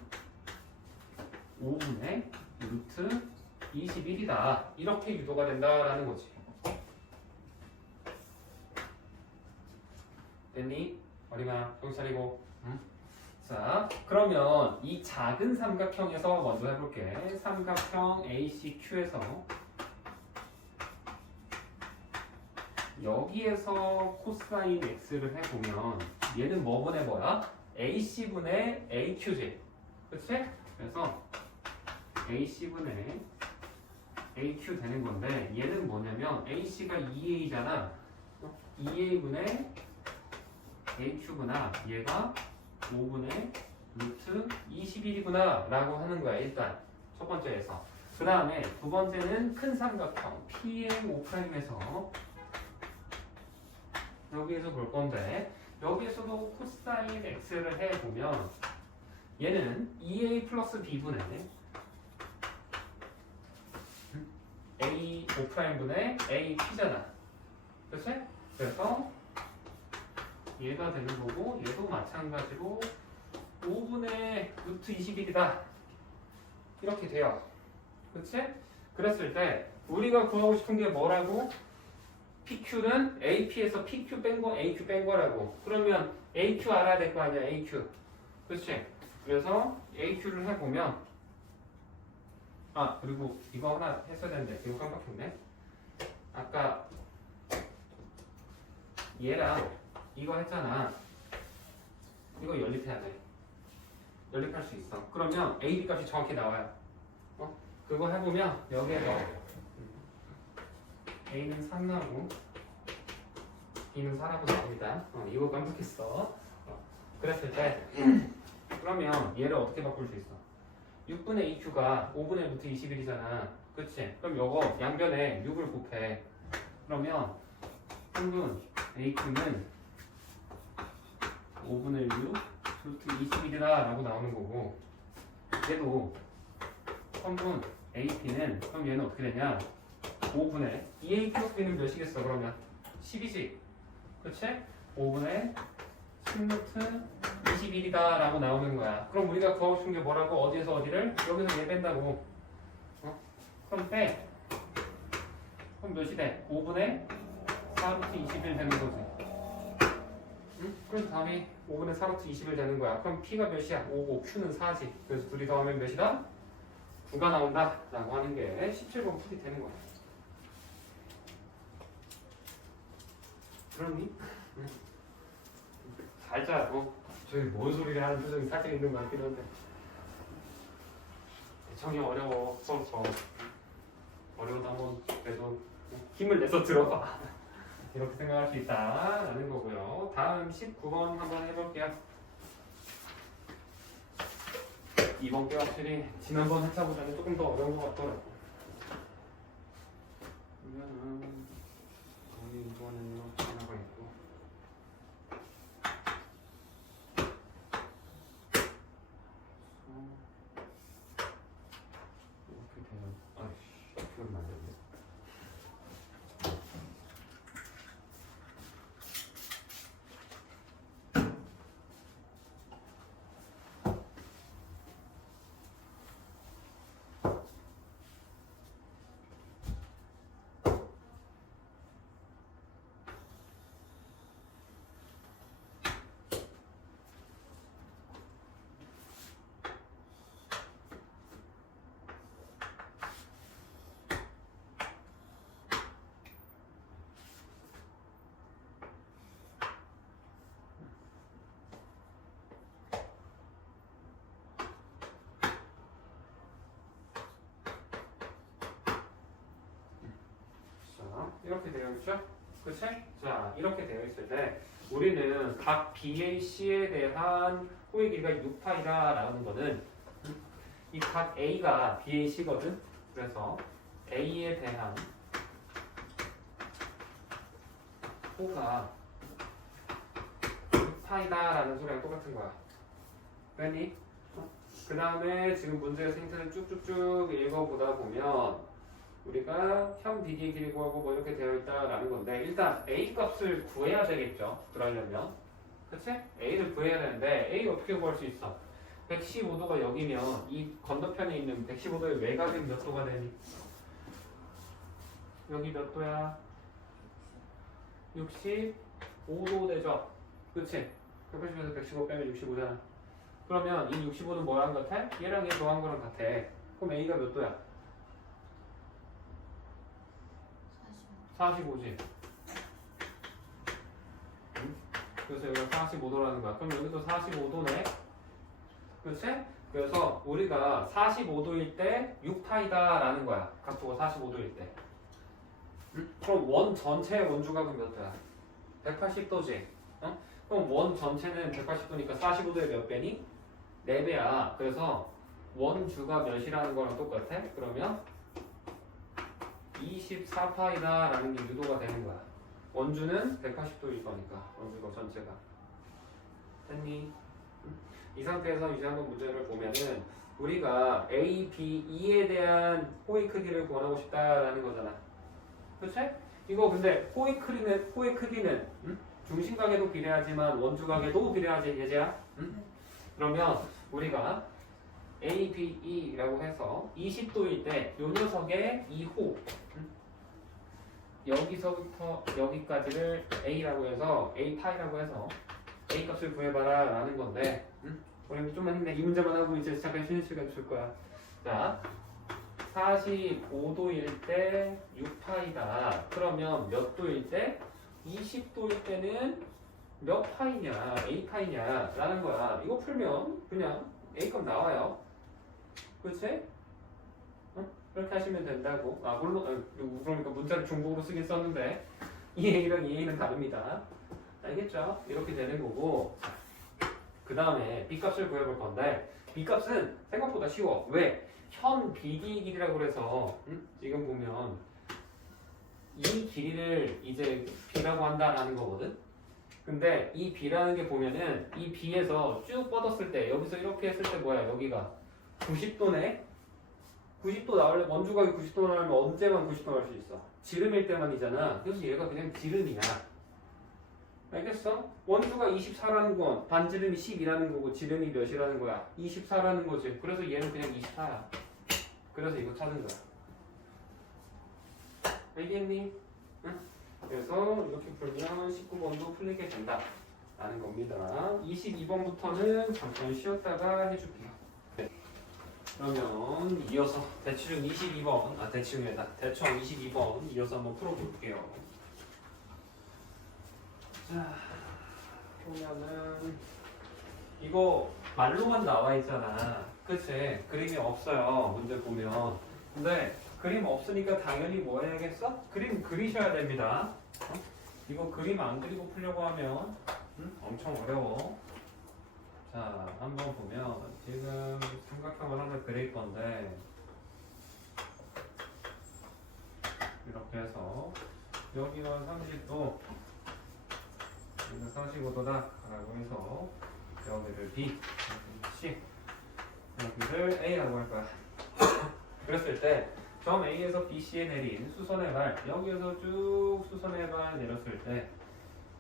5분의 루트 21이다. 이렇게 유도가 된다라는 거지. 됐니? 어리마 정신 차리고. 자, 그러면 이 작은 삼각형에서 먼저 해볼게. 삼각형 ACQ에서 여기에서 코사인 X를 해보면 얘는 뭐분의 뭐야? AC분의 AQ지. 그치? 그래서 AC분의 AQ 되는 건데 얘는 뭐냐면 AC가 2A잖아. 2A분의 AQ구나. 얘가 5분의 루트 21이구나 라고 하는 거야. 일단 첫 번째에서. 그 다음에 두 번째는 큰 삼각형 PM5'에서 여기에서 볼 건데 여기에서도 코사인 X를 해보면 얘는 2A 플러스 B분의 A5'분의 AP잖아. 그치? 그래서 얘가 되는 거고 얘도 마찬가지로 5분의 루트 21이다. 이렇게 돼요. 그치? 그랬을 때 우리가 구하고 싶은 게 뭐라고? PQ는 AP에서 PQ 뺀 거, AQ 뺀 거라고. 그러면 AQ 알아야 될 거 아니야, AQ. 그치? 그래서 AQ를 해보면 그리고 이거 하나 했어야 되는데 이거 깜빡했네. 아까 얘랑 이거 했잖아. 이거 연립해야 돼. 연립할 수 있어. 그러면 A, B 값이 정확히 나와요. 그거 해보면 여기에서 A는 3 나오고 B는 4라고 나옵니다. 이거 깜빡했어. 그랬을 때 그러면 얘를 어떻게 바꿀 수 있어? 6분의 AQ가 5분의 루트 21이잖아. 그치? 그럼 요거 양변에 6을 곱해. 그러면 평균 AQ는 5분의 6 루트 21이다 라고 나오는 거고 얘도 평균 AP는 그럼 얘는 어떻게 되냐? 5분의 2a 플러스 b는 몇이겠어 그러면? 10이지? 그치? 5분의 10루트 21이다 라고 나오는 거야. 그럼 우리가 구하고 싶은 게 뭐라고? 어디에서 어디를? 여기서 얘 뺀다고. 그럼 빼. 그럼 몇이 돼? 5분의 4루트 21 되는 거지. 응? 그럼 답이 5분의 4루트 21 되는 거야. 그럼 P가 몇이야? 5고 Q는 4지. 그래서 둘이 더하면 몇이다? 9가 나온다 라고 하는 게 17번 풀이 되는 거야. 그러니? 응. 살짝 저기 뭔 소리를 하는 표정이 살짝 있는 것 같긴 한데 대청이 어려워. 수업처럼 어려워도 한번 그래도 힘을 내서 들어봐. 이렇게 생각할 수 있다라는 거고요. 다음 19번 한번 해볼게요. 이번 게 확실히 지난번 회차보다는 조금 더 어려운 것 같더라고. 그러면은 이거는 이렇게 하나가 있고 이렇게 되면 아이씨 그건 안 되네. 이렇게 되어 있죠? 그치? 자, 이렇게 되어 있을 때 우리는 각 BAC에 대한 호의 길이가 6파이다 라는 거는 이 각 A가 BAC거든? 그래서 A에 대한 호가 6파이다 라는 소리랑 똑같은 거야. 왜니? 그 다음에 지금 문제에서 힌트를 쭉쭉쭉 읽어보다 보면 우리가 현 BD의 길이 구하고 뭐 이렇게 되어 있다라는 건데 일단 A 값을 구해야 되겠죠. 그러려면 그치? A를 구해야 되는데 A 어떻게 구할 수 있어? 115도가 여기면 이 건너편에 있는 115도의 외곽이 몇 도가 되니? 여기 몇 도야? 65도 되죠? 그치? 180에서 115 빼면 65잖아. 그러면 이 65는 뭐랑 같아? 얘랑 얘 더한 거랑 같아. 그럼 A가 몇 도야? 45지. 그래서 여기가 45도라는 거야. 그럼 여기도 45도네. 그렇지? 그래서 우리가 45도일 때 6파이다 라는 거야. 각도가 45도일 때. 그럼 원 전체의 원주각은 몇 도야? 180도지. 그럼 원 전체는 180도니까 45도의 몇 배니? 4배야. 그래서 원주가 몇이라는 거랑 똑같아? 그러면 24파이다 라는 게 유도가 되는 거야. 원주는 180도일 거니까 원주가 전체가 됐니? 이 상태에서 이제 한번 문제를 보면은 우리가 A, B, E에 대한 호의 크기를 구하고 싶다라는 거잖아. 그치? 이거 근데 호의 크기는 중심각에도 비례하지만 원주각에도 비례하지 예제야? 그러면 우리가 A, B, E라고 해서 20도일 때 이 녀석의 2호 여기서부터 여기까지를 A라고 해서 A파이라고 해서 A 값을 구해봐라 라는 건데 우리 좀만 힘내. 이 문제만 하고 이제 잠깐 쉬는 시간 줄 거야. 자, 45도일 때 6파이다. 그러면 몇 도일 때? 20도일 때는 몇 파이냐? A파이냐? 라는 거야. 이거 풀면 그냥 A값 나와요. 그렇지? 그렇게 하시면 된다고. 물론 그러니까 문자를 중복으로 쓰긴 썼는데 이 A랑 이 A는 다릅니다. 알겠죠? 이렇게 되는 거고 그 다음에 B값을 구해볼 건데 B값은 생각보다 쉬워. 왜? 현 BD 길이라고 그래서 지금 보면 이 길이를 이제 B라고 한다라는 거거든. 근데 이 B라는 게 보면은 이 B에서 쭉 뻗었을 때 여기서 이렇게 했을 때 뭐야? 여기가 90도네? 90도 나오려 원주각이 90도 나오면 언제만 90도 나올 수 있어? 지름일 때만이잖아. 그래서 얘가 그냥 지름이야. 알겠어? 원주가 24라는 건 반지름이 10이라는 거고 지름이 몇이라는 거야? 24라는 거지. 그래서 얘는 그냥 24야. 그래서 이거 찾은 거야. 알겠니? 응? 그래서 이렇게 풀면 19번도 풀리게 된다 라는 겁니다. 22번부터는 잠깐 쉬었다가 해줄게요. 그러면 이어서 대충 22번 대충이다. 대충 22번 이어서 한번 풀어볼게요. 자, 보면은 이거 말로만 나와 있잖아. 그치? 그림이 없어요. 문제 보면. 근데 그림 없으니까 당연히 뭐 해야겠어? 그림 그리셔야 됩니다. 이거 그림 안 그리고 풀려고 하면 엄청 어려워. 자, 한번 보면 지금 삼각형을 하나 그릴 건데 이렇게 해서 여기가 30도 여기가 45도다 라고 해서 여기를 B, 여기를 C, 여기를 A라고 할 거야. 그랬을 때 점 A에서 BC에 내린 수선의 발 여기에서 쭉 수선의 발 내렸을 때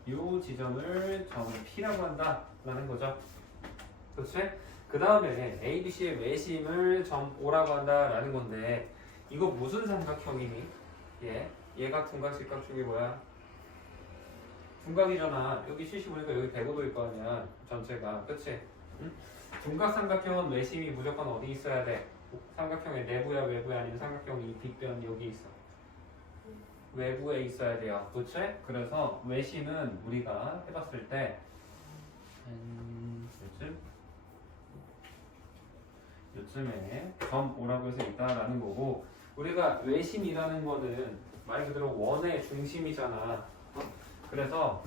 이 지점을 점 P라고 한다 라는 거죠. 그렇지? 그 다음에 ABC의 외심을 점 O라고 한다 라는 건데 이거 무슨 삼각형이니? 얘가 둔각실각 중에 뭐야? 둔각이잖아. 여기 75니까 여기 105도일 거 아니야. 전체가. 그치? 응? 둔각 삼각형은 외심이 무조건 어디 있어야 돼? 삼각형의 내부야 외부야 아니면 삼각형이 빗변 여기 있어. 외부에 있어야 돼요. 그치? 그래서 외심은 우리가 해봤을 때 요즘에 점 O라고 해서 있다라는 거고 우리가 외심이라는 거는 말 그대로 원의 중심이잖아. 그래서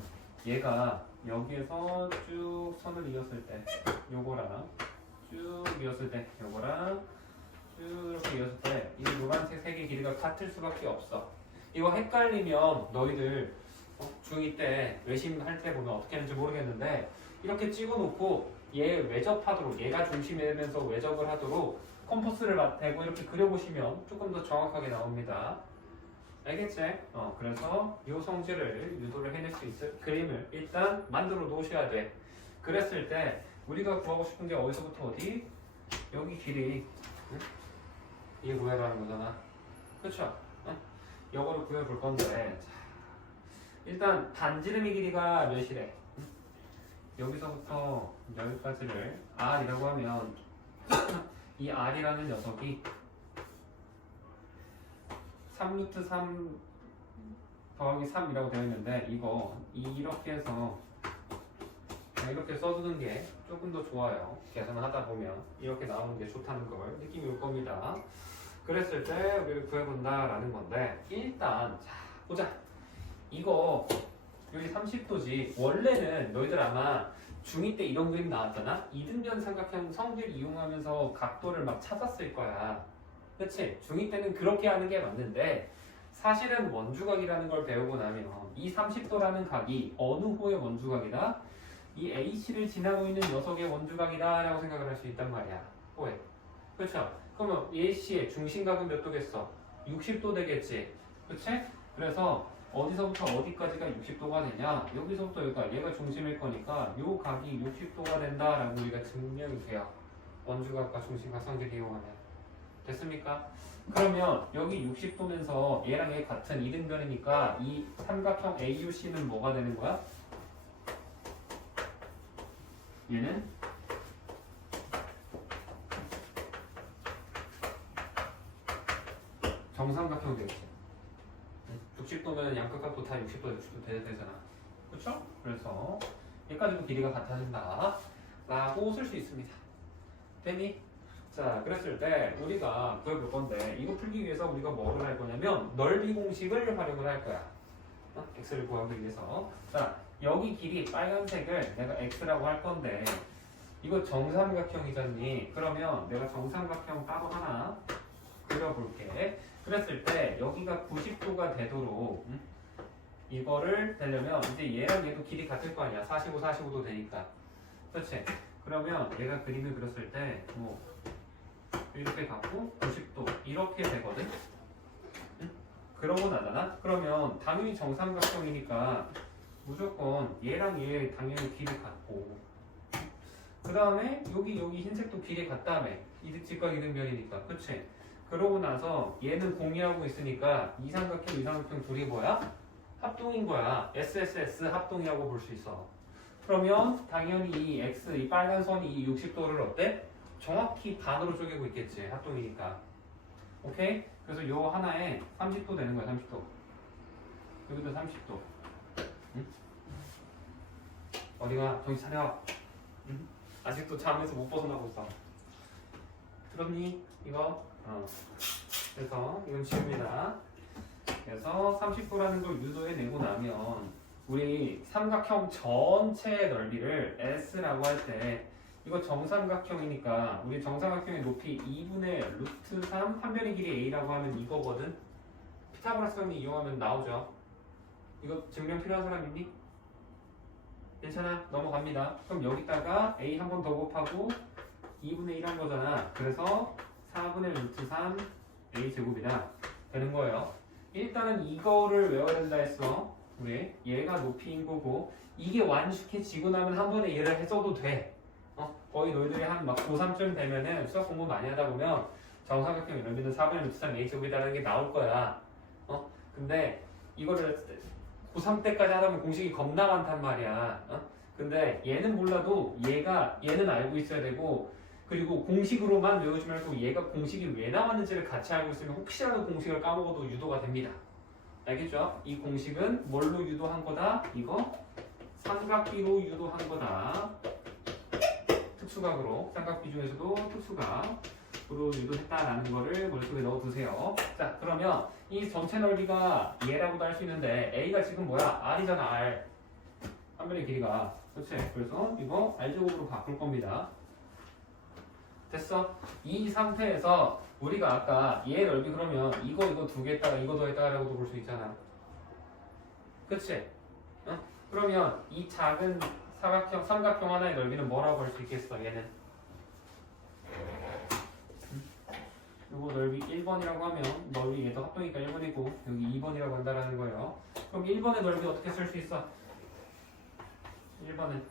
얘가 여기에서 쭉 선을 이었을 때 요거랑 쭉 이었을 때 요거랑 쭉 이렇게 이었을 때 이 노란색 색의 길이가 같을 수밖에 없어. 이거 헷갈리면 너희들 중2 때 외심 할 때 보면 어떻게 하는지 모르겠는데 이렇게 찍어놓고 얘 외접하도록 얘가 중심이 되면서 외접을 하도록 컴퍼스를 대고 이렇게 그려보시면 조금 더 정확하게 나옵니다. 알겠지? 그래서 이 성질을 유도를 해낼 수 있을 그림을 일단 만들어 놓으셔야 돼. 그랬을 때 우리가 구하고 싶은 게 어디서부터 어디? 여기 길이 응? 이게 구해라는 거잖아. 그쵸? 응? 이거를 구해볼 건데 자, 일단 반지름의 길이가 몇이래? 응? 여기서부터 여기까지를 R이라고 하면 이 R이라는 녀석이 3루트 3 더하기 3이라고 되어 있는데 이거 이렇게 해서 이렇게 써두는 게 조금 더 좋아요. 계산을 하다 보면 이렇게 나오는 게 좋다는 걸 느낌이 올 겁니다. 그랬을 때 우리를 구해본다라는 건데 일단 자 보자. 이거 여기 30도지. 원래는 너희들 아마 중2 때 이런 그림 나왔잖아. 이등변 삼각형 성질 이용하면서 각도를 막 찾았을 거야. 그치? 중2 때는 그렇게 하는 게 맞는데 사실은 원주각이라는 걸 배우고 나면 이 30도라는 각이 어느 호의 원주각이다? 이 AC를 지나고 있는 녀석의 원주각이다 라고 생각을 할 수 있단 말이야. 호에. 그렇죠? 그러면 AC의 중심각은 몇 도겠어? 60도 되겠지. 그치? 그래서 어디서부터 어디까지가 60도가 되냐? 여기서부터 여기가 얘가 중심일 거니까 요 각이 60도가 된다라고 우리가 증명이 돼요. 원주각과 중심각 성질 이용하면. 됐습니까? 그러면 여기 60도면서 얘랑 얘 같은 이등변이니까 이 삼각형 AUC는 뭐가 되는 거야? 얘는 정삼각형 되겠지. 60도면 양극각도 다 60도, 60도 돼야 되잖아. 그쵸? 그래서 얘까지도 길이가 같아진다 라고 쓸 수 있습니다. 됐니? 자, 그랬을 때 우리가 구해볼 건데 이거 풀기 위해서 우리가 뭐를 할 거냐면 넓이 공식을 활용을 할 거야. x를 구하기 위해서. 자, 여기 길이 빨간색을 내가 x라고 할 건데 이거 정삼각형이잖니. 그러면 내가 정삼각형 따로 하나 그려볼게. 그랬을 때 여기가 90도가 되도록 이거를 되려면 이제 얘랑 얘도 길이 같을 거 아니야. 45, 45도 되니까. 그렇지? 그러면 얘가 그림을 그렸을 때 뭐 이렇게 갖고 90도 이렇게 되거든. 응? 그러고 나잖아. 그러면 당연히 정삼각형이니까 무조건 얘랑 얘 당연히 길이 같고, 그 다음에 여기 흰색도 길이 같다며. 이등직각 이등변이니까, 그치? 그러고 나서 얘는 공유하고 있으니까 이삼각형 둘이 뭐야? 합동인 거야. SSS 합동이라고 볼 수 있어. 그러면 당연히 이 X, 이 빨간 선이 이 60도를 어때? 정확히 반으로 쪼개고 있겠지. 합동이니까. 오케이? 그래서 요 하나에 30도 되는 거야. 30도. 여기도 30도. 응? 어디가? 정신 차려. 응? 아직도 잠에서 못 벗어나고 있어. 들었니? 이거? 그래서 이건 지웁니다. 그래서 30도라는 걸 유도해 내고 나면 우리 삼각형 전체의 넓이를 S라고 할 때 이거 정삼각형이니까 우리 정삼각형의 높이 2분의 루트 3 한 변의 길이 A라고 하면 이거거든. 피타고라스 정리 이용하면 나오죠. 이거 증명 필요한 사람 있니? 괜찮아. 넘어갑니다. 그럼 여기다가 A 한 번 더 곱하고 2분의 1 한 거잖아. 그래서 4분의 루트 3 A 제곱이다. 되는 거예요. 일단은 이거를 외워야 된다 했어. 우리 얘가 높이인 거고 이게 완숙해지고 나면 한 번에 얘를 해줘도 돼. 거의 너희들이 한 막 고3쯤 되면은 수학 공부 많이 하다 보면 정삼각형의 넓이는 4분의 루트 3 A 제곱이라는 게 나올 거야. 근데 이거를 고3 때까지 하다 보면 공식이 겁나 많단 말이야. 근데 얘는 몰라도 얘는 알고 있어야 되고, 그리고 공식으로만 외우지 말고 얘가 공식이 왜 나왔는지를 같이 알고 있으면 혹시라도 공식을 까먹어도 유도가 됩니다. 알겠죠? 이 공식은 뭘로 유도한 거다? 이거 삼각비로 유도한 거다. 특수각으로, 삼각비 중에서도 특수각으로 유도했다라는 거를 머릿속에 넣어두세요. 자, 그러면 이 전체 넓이가 얘라고도 할 수 있는데 A가 지금 뭐야? R이잖아, R. 한 변의 길이가. 그렇지? 그래서 이거 R제곱으로 바꿀 겁니다. 됐어? 이 상태에서 우리가 아까 얘 넓이 그러면 이거 두 개 했다가 이거 더 했다라고도 볼 수 있잖아. 그치? 그러면 이 작은 삼각형 하나의 넓이는 뭐라고 할 수 있겠어? 얘는 요거 넓이 1번이라고 하면 넓이 얘도 합동이니까 1번이고 여기 2번이라고 한다라는 거예요. 그럼 1번의 넓이 어떻게 쓸 수 있어? 1번은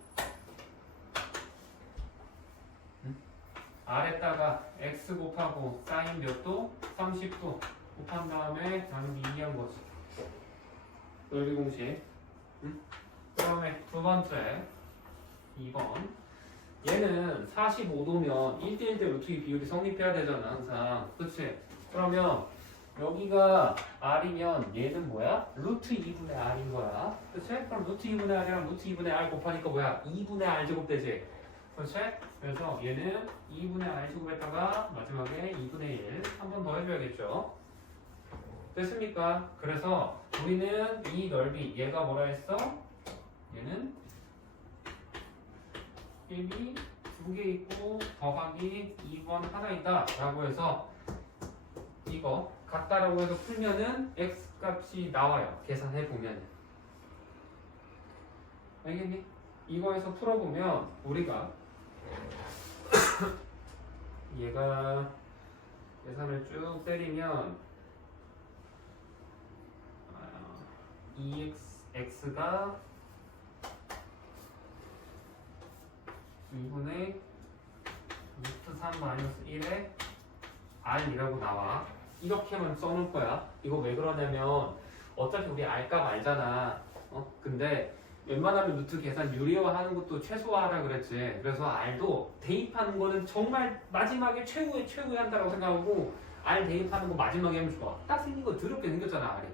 R에다가 X 곱하고 사인 몇 도? 30도 곱한 다음에 나누기 2한 거지. 넓이 공식. 그 다음에 두 번째 2번. 얘는 45도면 1대1대 루트 2 비율이 성립해야 되잖아 항상. 그치? 그러면 여기가 R이면 얘는 뭐야? 루트 2분의 R인 거야. 그치? 그럼 루트 2분의 R이랑 루트 2분의 R 곱하니까 뭐야? 2분의 R 제곱 되지? 그렇지? 그래서 얘는 2분의 R 제곱에다가 마지막에 2분의 1 한 번 더 해줘야겠죠? 됐습니까? 그래서 우리는 이 넓이 얘가 뭐라 했어? 얘는 1이 두 개 있고 더하기 2번 하나 있다 라고 해서 이거 같다라고 해서 풀면은 x 값이 나와요. 계산해 보면. 알겠니? 이거에서 풀어보면 우리가 얘가 계산을 쭉 때리면 2x가 2분의 루트 3 마이너스 1에 r이라고 나와. 이렇게만 써놓을 거야. 이거 왜 그러냐면 어차피 우리 r값 알잖아. 근데 웬만하면 루트 계산 유리화하는 것도 최소화하라 그랬지. 그래서 r도 대입하는 거는 정말 마지막에 최후에 한다고 생각하고 r 대입하는 거 마지막에 하면 좋아. 딱 생긴 거 더럽게 생겼잖아 r이.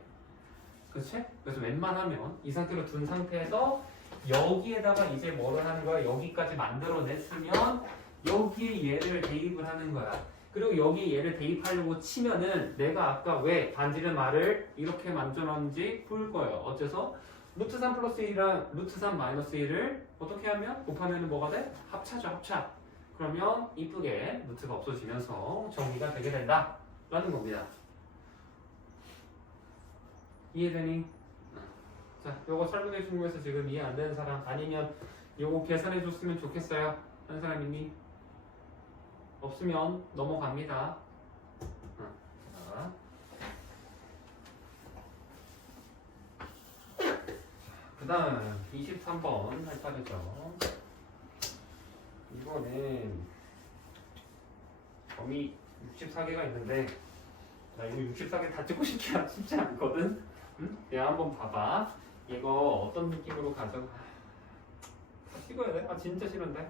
그렇지? 그래서 웬만하면 이 상태로 둔 상태에서 여기에다가 이제 뭐를 하는 거야? 여기까지 만들어냈으면 여기에 얘를 대입을 하는 거야. 그리고 여기에 얘를 대입하려고 치면은 내가 아까 왜 반지름 r을 이렇게 만들었는지 풀 거예요. 어째서? 루트 3 플러스 1이랑 루트 3 마이너스 1을 어떻게 하면? 곱하면 뭐가 돼? 합차죠, 합차. 그러면 이쁘게 루트가 없어지면서 정리가 되게 된다 라는 겁니다. 이해되니? 자, 요거 설명해 준 거에서 지금 이해 안 되는 사람, 아니면 요거 계산해 줬으면 좋겠어요 하는 사람 있니? 없으면 넘어갑니다. 자, 그 다음 23번 할 차례죠. 이거는 점이 64개가 있는데 나 이거 64개 다 찍고 싶지 않거든? 응? 내가 한번 봐봐. 이거 어떤 느낌으로 가져? 다 찍어야 돼? 아 진짜 싫은데?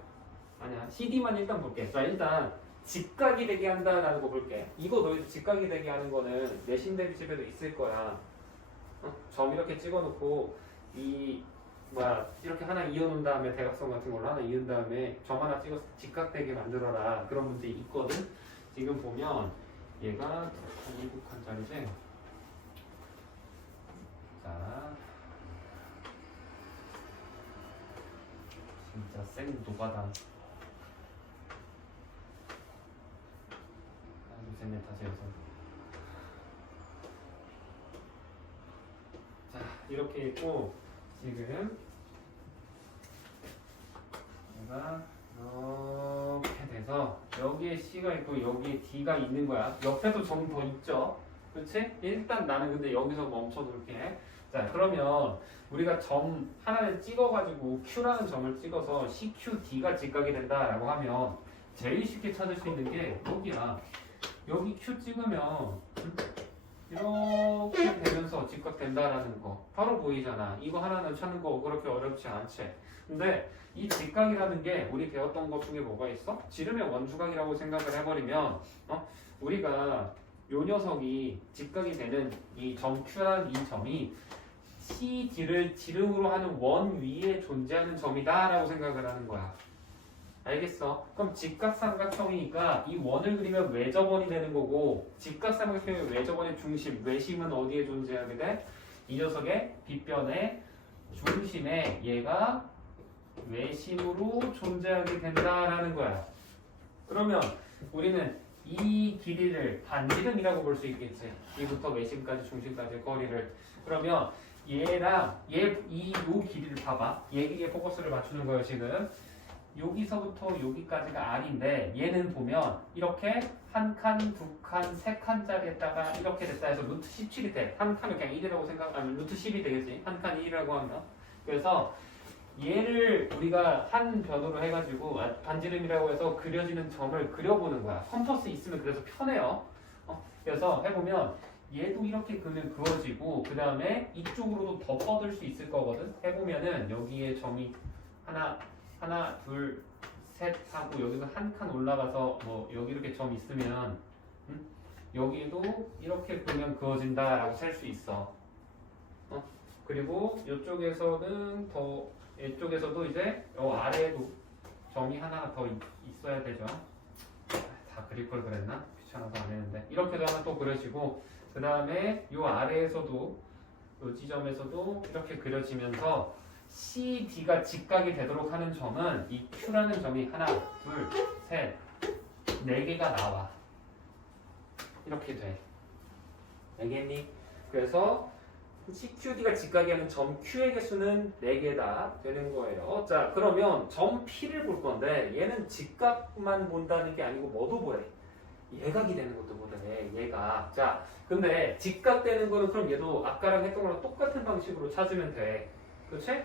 아니야. CD만 일단 볼게. 자 일단 직각이 되게 한다라는 거 볼게. 이거 너희들 직각이 되게 하는 거는 내신 대비집에도 있을 거야. 점 이렇게 찍어놓고 이 뭐야 이렇게 하나 이어놓은 다음에 대각선 같은 걸로 하나 이은 다음에 점 하나 찍어서 직각되게 만들어라 그런 문제 있거든. 지금 보면 얘가 7칸짜리지. 자 진짜 생 노가다. 하나 둘셋넷 다시 해서 자 이렇게 있고 지금 얘가 이렇게 돼서 여기에 C가 있고 여기에 D가 있는 거야. 옆에도 점 더 있죠. 그렇지? 일단 나는 근데 여기서 멈춰 놓을게. 자 그러면 우리가 점 하나를 찍어가지고 Q라는 점을 찍어서 CQD가 직각이 된다라고 하면 제일 쉽게 찾을 수 있는 게 여기야. 여기 Q 찍으면 이렇게 되면서 직각된다라는 거 바로 보이잖아. 이거 하나는 찾는 거 그렇게 어렵지 않지. 근데 이 직각이라는 게 우리 배웠던 것 중에 뭐가 있어? 지름의 원주각이라고 생각을 해버리면 우리가 요 녀석이 직각이 되는 이 점 Q라는 이 점이 CD를 지름으로 하는 원 위에 존재하는 점이다 라고 생각을 하는 거야. 알겠어? 그럼 직각삼각형이니까 이 원을 그리면 외접원이 되는 거고 직각삼각형의 외접원의 중심, 외심은 어디에 존재하게 돼? 이 녀석의 빗변의 중심에 얘가 외심으로 존재하게 된다라는 거야. 그러면 우리는 이 길이를 반지름이라고 볼 수 있겠지. 이부터 외심까지 중심까지의 거리를. 그러면 얘랑 요 길이를 봐봐. 얘에 포커스를 맞추는 거예요 지금. 여기서부터 여기까지가 R인데 얘는 보면 이렇게 한 칸, 두 칸, 세 칸짜리에다가 이렇게 됐다 해서 루트 17이 돼. 한 칸은 그냥 1이라고 생각하면 루트 10이 되겠지. 한 칸 1이라고 하면. 그래서 얘를 우리가 한 변으로 해가지고 반지름이라고 해서 그려지는 점을 그려보는 거야. 컴퍼스 있으면 그래서 편해요. 그래서 해보면 얘도 이렇게 그어지고 그 다음에 이쪽으로도 더 뻗을 수 있을 거거든. 해보면은 여기에 점이 하나, 둘, 셋 하고 여기서 한 칸 올라가서 뭐 여기 이렇게 점 있으면 여기도 이렇게 보면 그어진다라고 셀 수 있어. 그리고 이쪽에서는 이쪽에서도 이제 아래에도 점이 하나 더 있어야 되죠. 다 그릴 걸 그랬나? 귀찮아서 안 했는데 이렇게도 하나 또 그려지고 그 다음에 이 아래에서도 이 지점에서도 이렇게 그려지면서 CD가 직각이 되도록 하는 점은 이 Q라는 점이 하나, 둘, 셋, 네 개가 나와. 이렇게 돼. 알겠니? 그래서 CQD가 직각이 하는 점 Q의 개수는 4개다 되는 거예요. 자, 그러면 점 P를 볼 건데 얘는 직각만 본다는 게 아니고 뭐도 보래? 예각이 되는 것도 보래. 얘가. 자, 근데 직각되는 거는 그럼 얘도 아까랑 했던 거랑 똑같은 방식으로 찾으면 돼. 그렇지?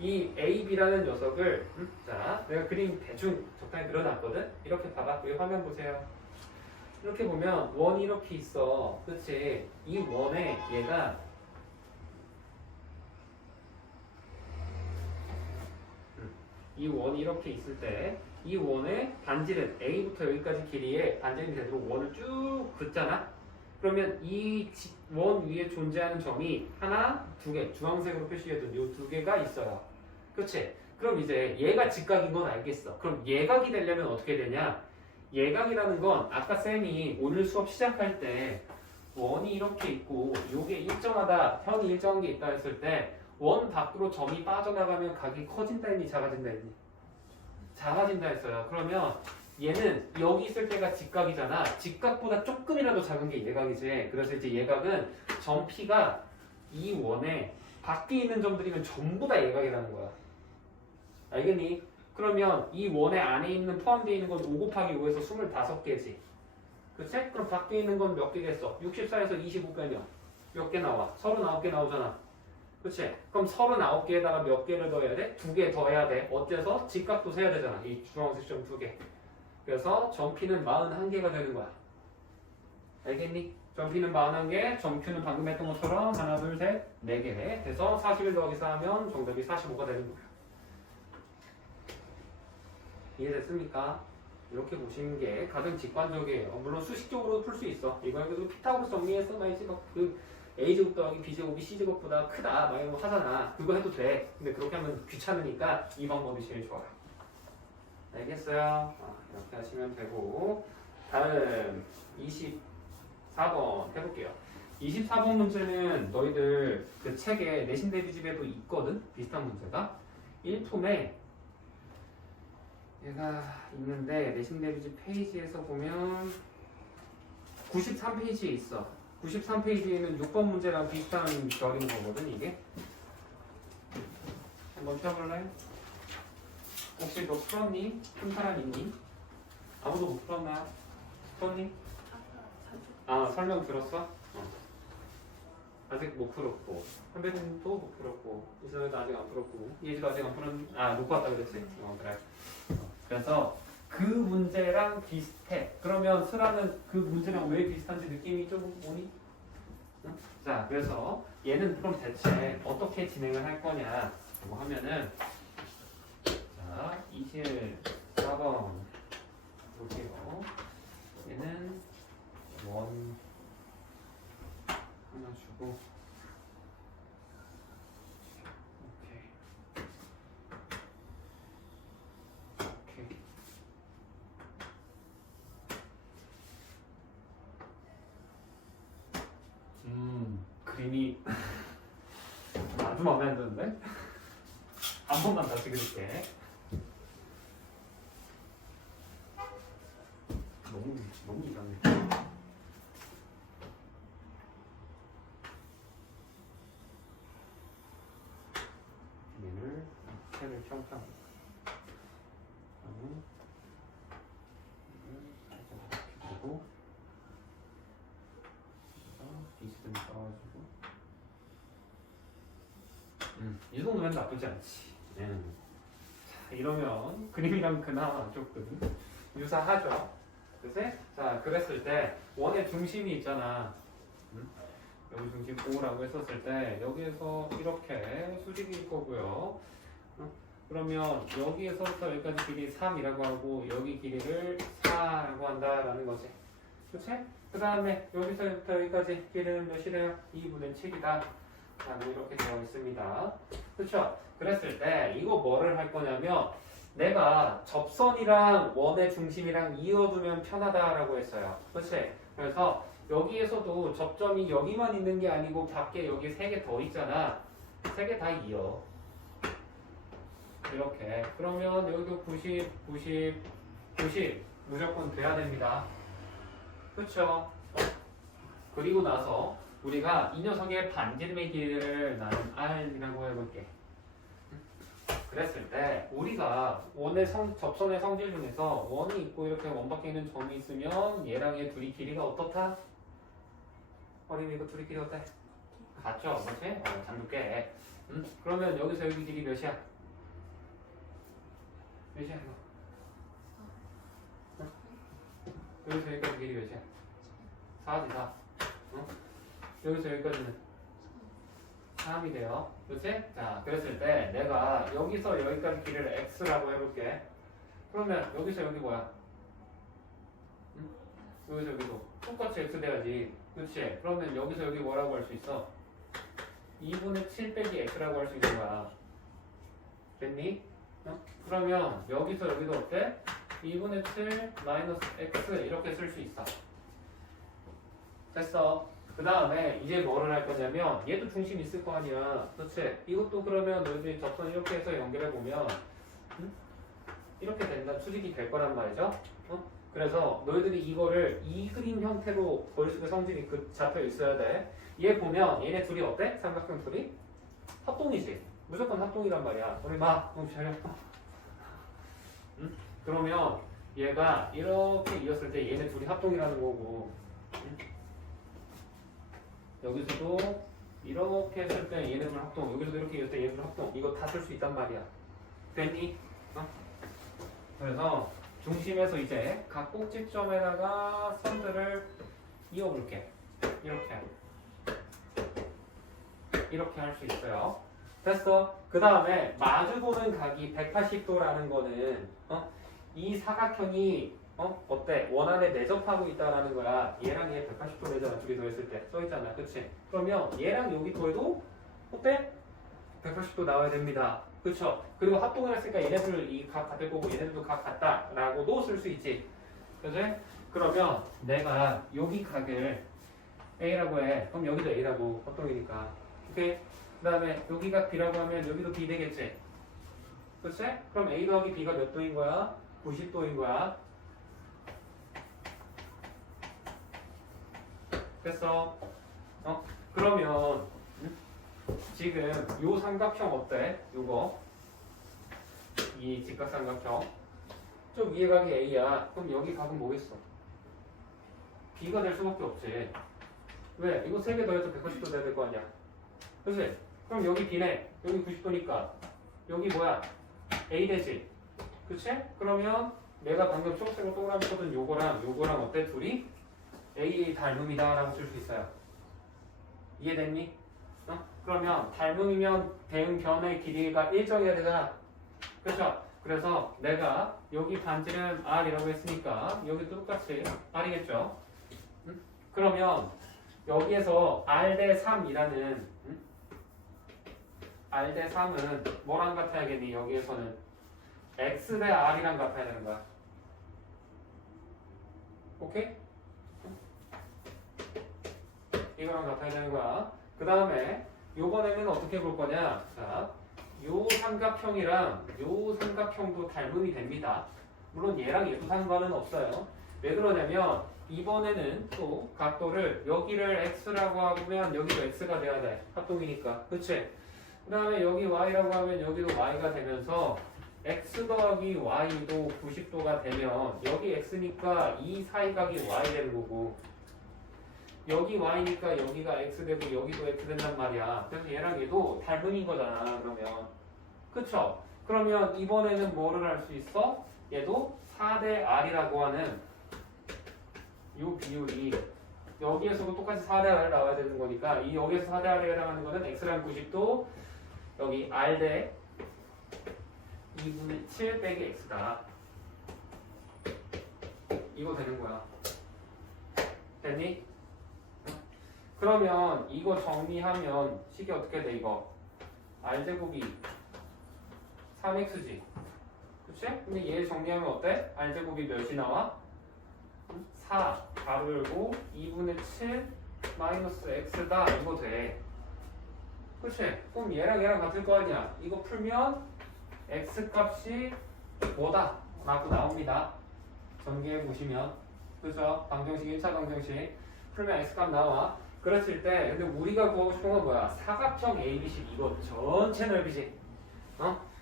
이 A, B라는 녀석을 자, 내가 그림 대충 적당히 그려놨거든? 이렇게 봐봐. 여기 화면 보세요. 이렇게 보면 원이 이렇게 있어. 그렇지? 이 원에 얘가 이 원이 이렇게 있을 때 이 원의 반지름 A부터 여기까지 길이에 반지름이 되도록 원을 쭉 긋잖아? 그러면 이 원 위에 존재하는 점이 하나, 두 개, 주황색으로 표시해둔 이 두 개가 있어요. 그렇지? 그럼 이제 얘가 직각인 건 알겠어. 그럼 예각이 되려면 어떻게 되냐? 예각이라는 건 아까 쌤이 오늘 수업 시작할 때 원이 이렇게 있고 요게 일정하다, 현이 일정한 게 있다 했을 때 원 밖으로 점이 빠져나가면 각이 커진다 했니? 작아진다 했니? 작아진다 했어요. 그러면 얘는 여기 있을 때가 직각이잖아. 직각보다 조금이라도 작은 게 예각이지. 그래서 이제 예각은 점 P가 이 원에 밖에 있는 점들이면 전부 다 예각이라는 거야. 알겠니? 그러면 이 원의 안에 있는 포함되어 있는 건 5 곱하기 5에서 25개지. 그치? 그럼 밖에 있는 건 몇 개겠어? 64에서 25 빼면 몇 개 나와? 39개 나오잖아. 그치? 그럼 39개에다가 몇 개를 더해야 돼? 2개 더해야 돼. 어째서? 직각도 세야 되잖아. 이 주황색 점 2개. 그래서 점피는 41개가 되는 거야. 알겠니? 점피는 41개, 점Q는 방금 했던 것처럼 하나, 둘, 셋, 4개. 돼서 41 더하기 4 하면 정답이 45가 되는 거야. 이해됐습니까? 이렇게 보시는 게 가장 직관적이에요. 물론 수식적으로 풀 수 있어. 이거는 그래도 피타고라스 정리해서 말이지 그 A제곱 더하기 B제곱이 C제곱보다 크다 막 이런 거 하잖아. 그거 해도 돼. 근데 그렇게 하면 귀찮으니까 이 방법이 제일 좋아요. 알겠어요? 이렇게 하시면 되고 다음 24번 해볼게요. 24번 문제는 너희들 그 책에 내신 대비집에도 있거든? 비슷한 문제가. 일품에 얘가 있는데 내신 대비집 페이지에서 보면 93페이지에 있어. 93페이지에는 6번 문제랑 비슷한 결인 거거든 이게. 한번 펴볼래? 혹시 너 풀었니? 푼 사람 있니? 아무도 못 풀었나? 풀었니? 설명 들었어? 아직 못 풀었고 선배님도 못 풀었고 이선우도 아직 안 풀었고 예지도 아직 안 풀었니? 못 봤다 그랬지? 그래. 그래서 그 문제랑 비슷해. 그러면 수라는 그 문제랑 왜 비슷한지 느낌이 좀 오니? 응? 자, 그래서 얘는 그럼 대체 어떻게 진행을 할 거냐? 뭐 하면은 자, 24번 볼게요. 얘는 원 하나 주고 오케이. 그림이 아주 마음에 안 드는데? 한 번만 다시 그릴게. 너무 이상해. 얘를 색을 평평. 이렇게 두고 비스듬히 써가지고. 이 정도면 나쁘지 않지. 자, 이러면 그림이랑 그나마 조금 유사하죠. 그치? 자, 그랬을 때 원의 중심이 있잖아. 여기 중심 O라고 했었을 때 여기에서 이렇게 수직일 거고요. 그러면 여기에서부터 여기까지 길이 3이라고 하고 여기 길이를 4라고 한다라는 거지. 그치? 그 다음에 여기서부터 여기까지 길이는 몇이래요? 2분의 7이다. 라고 이렇게 되어 있습니다. 그쵸? 그랬을 때 이거 뭐를 할 거냐면 내가 접선이랑 원의 중심이랑 이어두면 편하다라고 했어요. 그치? 그래서 여기에서도 접점이 여기만 있는 게 아니고 밖에 여기 3개 더 있잖아. 3개 다 이어. 이렇게. 그러면 여기도 90, 90, 90 무조건 돼야 됩니다. 그쵸? 그리고 나서 우리가 이 녀석의 반지름의 길이를 나는 R이라고 해볼게. 그랬을 때 우리가 원의 접선의 성질 중에서 원이 있고 이렇게 원 밖에 있는 점이 있으면 얘랑 얘 둘이 길이가 어떻다? 어린이 이거 둘이 길이 어때? 같죠? 그렇지? 장두께. 그러면 여기서 여기 길이 몇이야? 몇이야 이거? 여기서 여기까지 길이 몇이야? 4지 4. 여기서 여기까지는 3이 돼요. 그렇지? 자, 그랬을 때 내가 여기서 여기까지 길이를 x라고 해볼게. 그러면 여기서 여기 뭐야? 여기서 여기도 똑같이 x 돼야지. 그렇지? 그러면 여기서 여기 뭐라고 할 수 있어? 2분의 7 빼기 x라고 할 수 있는 거야. 됐니? 그러면 여기서 여기도 어때? 2분의 7 마이너스 x 이렇게 쓸 수 있어. 됐어. 그 다음에 이제 뭐를 할 거냐면 얘도 중심 있을 거 아니야. 그렇지? 이것도 그러면 너희들이 접선 이렇게 해서 연결해 보면 이렇게 된다. 수직이 될 거란 말이죠. 그래서 너희들이 이거를 이 그림 형태로 머릿속에 성질이 잡혀 있어야 돼. 얘 보면 얘네 둘이 어때? 삼각형 둘이? 합동이지. 무조건 합동이란 말이야. 우리 막 잘려. 그러면 얘가 이렇게 이었을 때 얘네 둘이 합동이라는 거고 여기서도 이렇게 했을 때 얘네 둘 합동 여기서도 이렇게 이었을 때 얘네 둘 합동 이거 다 쓸 수 있단 말이야. 됐니? 그래서 중심에서 이제 각 꼭지점에다가 선들을 이어볼게. 이렇게 할 수 있어요. 됐어. 그 다음에 마주보는 각이 180도라는 거는 이 사각형이 어때? 원안에 내접하고 있다라는 거야. 얘랑 얘 180도 되잖아. 둘이 더했을 때 써있잖아. 그치? 그러면 얘랑 여기 더해도 어때? 180도 나와야 됩니다. 그쵸? 그리고 합동을 했으니까 얘네들 이 각 같을 거고 얘네들도 각 같다라고도 쓸 수 있지. 그치? 그러면 내가 여기 각을 A라고 해. 그럼 여기도 A라고 합동이니까. 오케이? 그 다음에 여기가 B라고 하면 여기도 B 되겠지? 그치? 그럼 A 더하기 B가 몇 도인 거야? 90도인 거야. 됐어? 그러면 지금 요 삼각형 어때? 요거 이 직각삼각형 저 위에 각이 A야. 그럼 여기 각은 뭐겠어? B가 될 수밖에 없지. 왜? 이거 3개 더해서 180도 돼야 될 거 아니야. 그치? 그럼 여기 B네. 여기 90도니까 여기 뭐야? A 되지? 그치? 그러면 내가 방금 초록색으로 동그라미 쳐둔 요거랑 어때? 둘이 A의 닮음이다 라고 쓸 수 있어요. 이해됐니? 그러면 닮음이면 대응변의 길이가 일정해야 되잖아. 그렇죠? 그래서 내가 여기 반지름 R이라고 했으니까 여기도 똑같이 R이겠죠? 그러면 여기에서 R 대 3이라는 R 대 3은 뭐랑 같아야겠니? 여기에서는 X 대 R이랑 같아야 되는 거야. 오케이? 이거랑 같아야 되는 거야. 그 다음에 요번에는 어떻게 볼 거냐? 자, 요 삼각형이랑 요 삼각형도 닮음이 됩니다. 물론 얘랑 얘도 상관은 없어요. 왜 그러냐면 이번에는 또 각도를 여기를 x라고 하면 여기도 x가 돼야 돼. 합동이니까. 그치? 그 다음에 여기 y라고 하면 여기도 y가 되면서 x 더하기 y도 90도가 되면 여기 x니까 이 사이각이 y 되는 거고 여기 y니까 여기가 x 되고 여기도 x 된단 말이야. 그래서 얘랑 얘도 닮음인 거잖아. 그러면 그쵸? 그러면 이번에는 뭐를 할 수 있어? 얘도 4대 r이라고 하는 이 비율이 여기에서도 똑같이 4대 r 나와야 되는 거니까 이 여기에서 4대 r에 해당하는 거는 x랑 90도 여기 r 대 2분의 7 빼기 x다. 이거 되는 거야. 됐니? 그러면 이거 정리하면 식이 어떻게 돼 이거? r제곱이 3x지. 그치? 근데 얘 정리하면 어때? r제곱이 몇이 나와? 4 가로 열고 2분의 7 마이너스 x다. 이거 돼. 그치? 그럼 얘랑 같을 거 아니야. 이거 풀면 x 값이 뭐다? 라고 나옵니다. 전개해 보시면. 그죠? 방정식 1차 방정식 풀면 x 값 나와. 그랬을 때 근데 우리가 구하고 싶은 건 뭐야? 사각형 ABC 이거 전체 넓이지.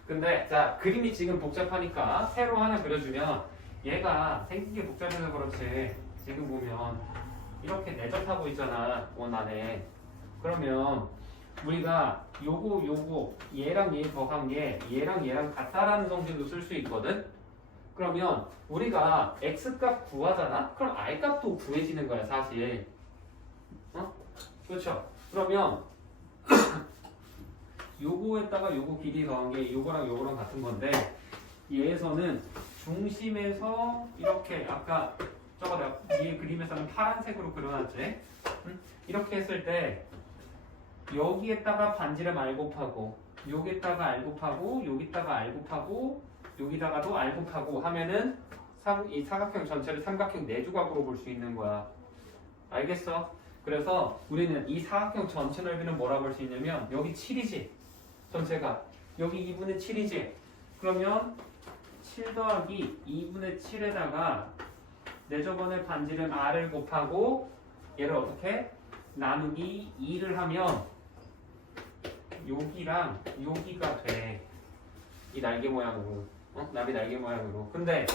근데 자 그림이 지금 복잡하니까 새로 하나 그려주면 얘가 생긴 게 복잡해서 그렇지 지금 보면 이렇게 내접하고 있잖아 원안에. 그러면 우리가 요거 얘랑 얘 더한 게 얘랑 같다라는 성질도 쓸 수 있거든. 그러면 우리가 x값 구하잖아. 그럼 r값도 구해지는 거야 사실. 그렇죠? 그러면 요거에다가 요거 길이 더한 게 요거랑 요거랑 같은 건데 얘에서는 중심에서 이렇게 아까 저거 내가 위에 그림에서는 파란색으로 그려놨지? 이렇게 했을 때 여기에다가 반지름 r 곱하고 여기에다가 r 곱하고 여기다가 r 곱하고 여기다가도 r 곱하고 하면은 이 사각형 전체를 삼각형 4조각으로 볼 수 있는 거야. 알겠어? 그래서 우리는 이 사각형 전체 넓이는 뭐라고 할 수 있냐면 여기 7이지 전체가 여기 2분의 7이지 그러면 7 더하기 2분의 7에다가 내 저번에 반지름 r을 곱하고 얘를 어떻게 나누기 2를 하면 여기랑 여기가 돼. 이 날개 모양으로 나비 날개 모양으로. 근데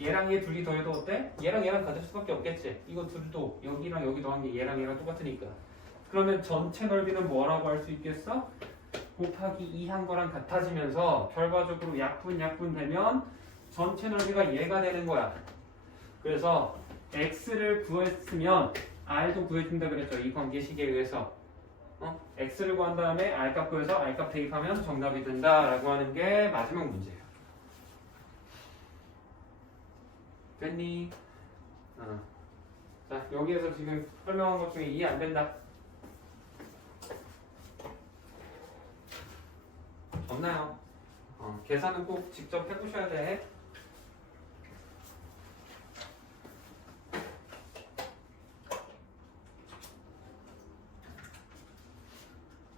얘랑 얘 둘이 더해도 어때? 얘랑 얘랑 같을 수밖에 없겠지. 이거 둘도 여기랑 여기 더한 게 얘랑 얘랑 똑같으니까. 그러면 전체 넓이는 뭐라고 할 수 있겠어? 곱하기 2 한 거랑 같아지면서 결과적으로 약분 되면 전체 넓이가 얘가 되는 거야. 그래서 x를 구했으면 r도 구해준다 그랬죠. 이 관계식에 의해서. x를 구한 다음에 r값 구해서 r값 대입하면 정답이 된다라고 하는 게 마지막 문제예요. 됐니? 자, 여기에서 지금 설명한 것 중에 이해 안 된다. 없나요? 계산은 꼭 직접 해보셔야 돼.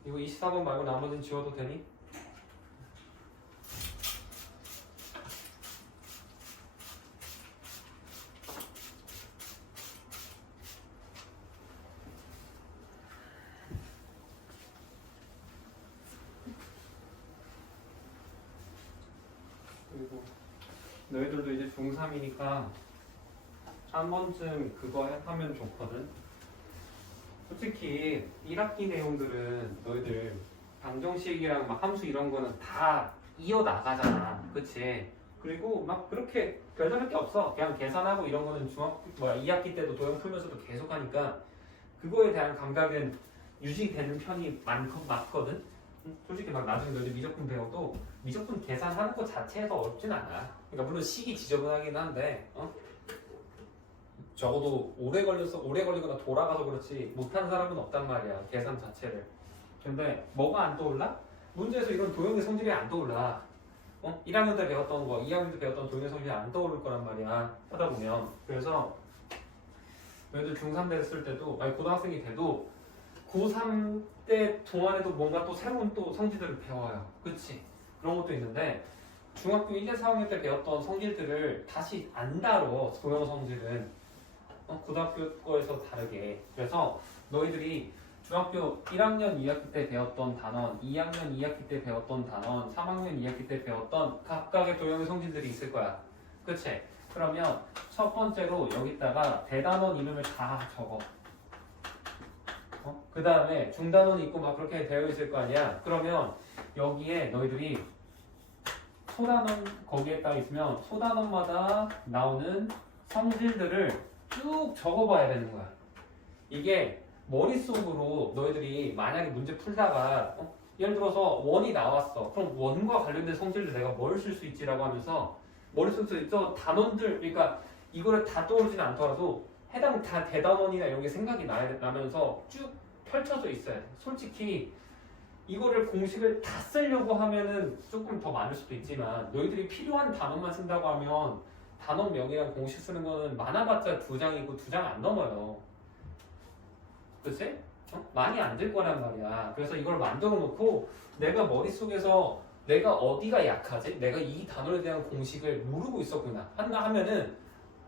이거 24번 말고 나머지는 지워도 되니? 그리고 너희들도 이제 중3이니까 한 번쯤 그거 하면 좋거든. 솔직히 1학기 내용들은 너희들 방정식이랑 막 함수 이런 거는 다 이어나가잖아. 그치? 그리고 막 그렇게 별다를 게 없어. 그냥 계산하고 이런 거는 2학기 때도 도형 풀면서도 계속 하니까 그거에 대한 감각은 유지되는 편이 맞거든? 솔직히 막 나중에 너희들 미적분 배워도 미적분 계산하는 것 자체에서 어렵진 않아. 그러니까 물론 식이 지저분하긴 한데 적어도 오래 걸리거나 돌아가서 그렇지 못한 사람은 없단 말이야. 계산 자체를. 근데 뭐가 안 떠올라? 문제에서 이런 도형의 성질이 안 떠올라. 1학년 때 배웠던 거, 2학년 때 배웠던 도형의 성질이 안 떠오를 거란 말이야. 하다 보면. 그래서 너희들 중3 됐을 때도, 아니 고등학생이 돼도 고3 때 동안에도 뭔가 또 새로운 또 성질들을 배워요. 그치? 그런 것도 있는데 중학교 1, 2, 4학년 때 배웠던 성질들을 다시 안 다뤄. 도형 성질은. 고등학교 거에서 다르게. 그래서 너희들이 중학교 1학년 2학기 때 배웠던 단원, 2학년 2학기 때 배웠던 단원, 3학년 2학기 때 배웠던 각각의 도형의 성질들이 있을 거야. 그치? 그러면 첫 번째로 여기다가 대단원 이름을 다 적어. 그 다음에 중단원 있고 막 그렇게 되어 있을 거 아니야. 그러면 여기에 너희들이 소단원 거기에 딱 있으면 소단원마다 나오는 성질들을 쭉 적어봐야 되는 거야. 이게 머릿속으로 너희들이 만약에 문제 풀다가 예를 들어서 원이 나왔어. 그럼 원과 관련된 성질을 내가 뭘 쓸 수 있지라고 하면서 머릿속에서 있던 단원들, 그러니까 이거를 다 떠오르진 않더라도 해당 다 대단원이나 이런 게 생각이 나면서 쭉 펼쳐져 있어야 돼. 솔직히 이거를 공식을 다 쓰려고 하면은 조금 더 많을 수도 있지만 너희들이 필요한 단어만 쓴다고 하면 단원명이랑 공식 쓰는 거는 많아봤자 2장이고 2장 안 넘어요. 그치? 많이 안 될 거란 말이야. 그래서 이걸 만들어 놓고 내가 머릿속에서 내가 어디가 약하지? 내가 이 단어에 대한 공식을 모르고 있었구나 하면은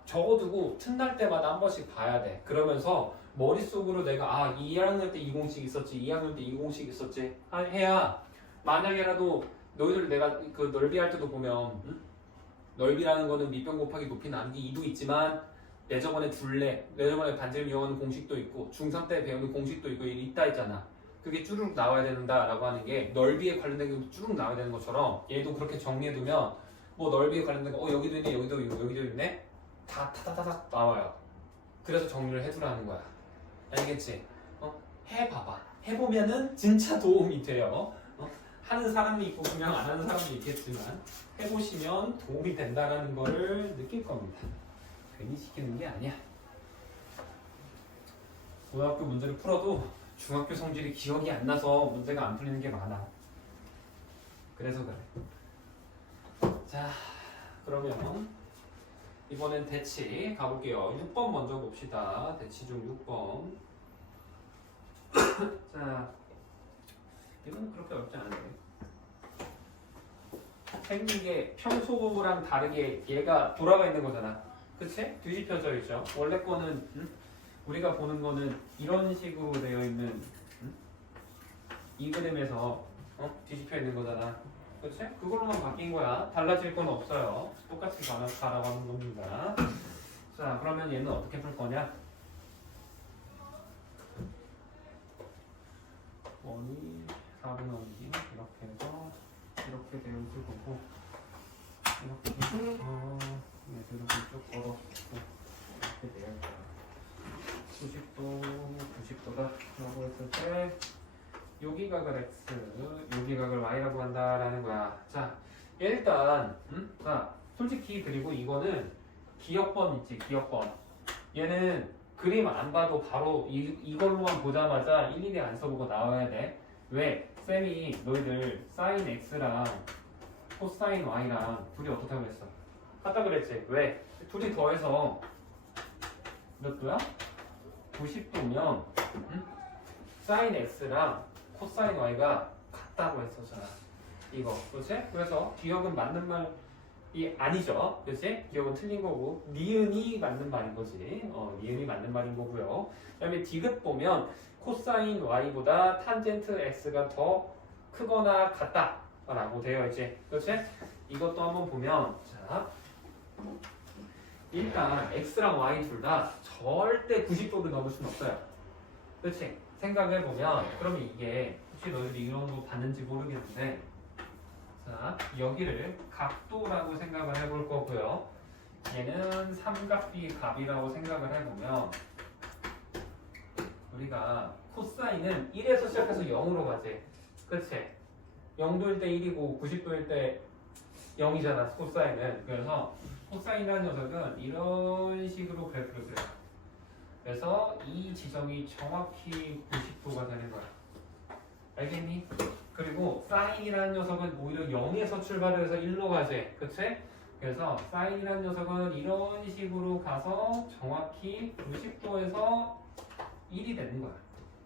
적어두고 틈날 때마다 한 번씩 봐야 돼. 그러면서 머릿속으로 내가 2학년 때 이 공식 있었지, 2학년 때 이 공식 있었지 해야 만약에라도 너희들 내가 그 넓이 할 때도 보면 넓이라는 거는 밑변 곱하기 높이 나누기 2도 있지만 내 저번에 반지름 이용하는 공식도 있고 중3 때 배우는 공식도 있고 있다 했잖아. 그게 쭈르륵 나와야 된다라고 하는 게 넓이에 관련된 게 쭈르륵 나와야 되는 것처럼 얘도 그렇게 정리해두면 뭐 넓이에 관련된 거 여기도 있네 여기도 있네 다 타다다닥 나와요. 그래서 정리를 해두라는 거야. 알겠지? 해봐봐. 해보면은 진짜 도움이 돼요. 하는 사람이 있고 그냥 안 하는 사람도 있겠지만 해보시면 도움이 된다는 거를 느낄 겁니다. 괜히 시키는 게 아니야. 고등학교 문제를 풀어도 중학교 성질이 기억이 안 나서 문제가 안 풀리는 게 많아. 그래서 그래. 자, 그러면 이번엔 대치 가볼게요. 6번 먼저 봅시다. 대치 중 6번. 자, 이건 그렇게 어렵지 않은데. 생긴 게 평소랑 다르게 얘가 돌아가 있는 거잖아. 그치? 뒤집혀져 있죠. 원래 거는 우리가 보는 거는 이런 식으로 되어 있는 이 그림에서 뒤집혀 있는 거잖아. 그렇지? 그걸로만 바뀐 거야. 달라질 건 없어요. 똑같이 가라가는 겁니다. 자, 그러면 얘는 어떻게 풀 거냐? 원이 4분의 5이 이렇게 해서 이렇게 되어 있을 거고 이렇게 해서 얘들을 쭉 걸어주고 이렇게 되어 있어요. 90도, 90도다 라고 했을 때 요기각을 x, 요기각을 y라고 한다라는 거야. 자, 일단 자, 솔직히 그리고 이거는 기억번 있지, 기억번. 얘는 그림 안 봐도 바로 이걸로만 보자마자 일일이 안 써보고 나와야 돼. 왜? 쌤이 너희들 sin x랑 코사인 y랑 둘이 어떻다고 했어? 같다 그랬지? 왜? 둘이 더해서 몇 도야? 90도면 sin x랑 코사인 y가 같다고 했었잖아. 이거, 그렇지? 그래서 기억은 맞는 말이 아니죠, 그렇지? 기억은 틀린 거고 니은이 맞는 말인 거지. 니은이 맞는 말인 거고요. 그다음에 디귿 보면 코사인 y보다 탄젠트 x가 더 크거나 같다라고 되어 있지, 그렇지? 이것도 한번 보면 자. 일단 x랑 y 둘 다 절대 90도를 넘을 수는 없어요. 그렇지? 생각해보면 그러면 이게 혹시 너희들이 이런 거 봤는지 모르겠는데 자, 여기를 각도라고 생각을 해볼 거고요. 얘는 삼각비 값이라고 생각을 해보면 우리가 코사인은 1에서 시작해서 0으로 가지. 그렇지? 0도일 때 1이고 90도일 때 0이잖아, 코사인은. 그래서 코사인이라는 녀석은 이런 식으로 그래프를 그려요. 그래서 이 지점이 정확히 90도가 되는 거야. 알겠니? 그리고 사인이라는 녀석은 오히려 0에서 출발해서 1로 가지. 그치? 그래서 사인이라는 녀석은 이런 식으로 가서 정확히 90도에서 1이 되는 거야.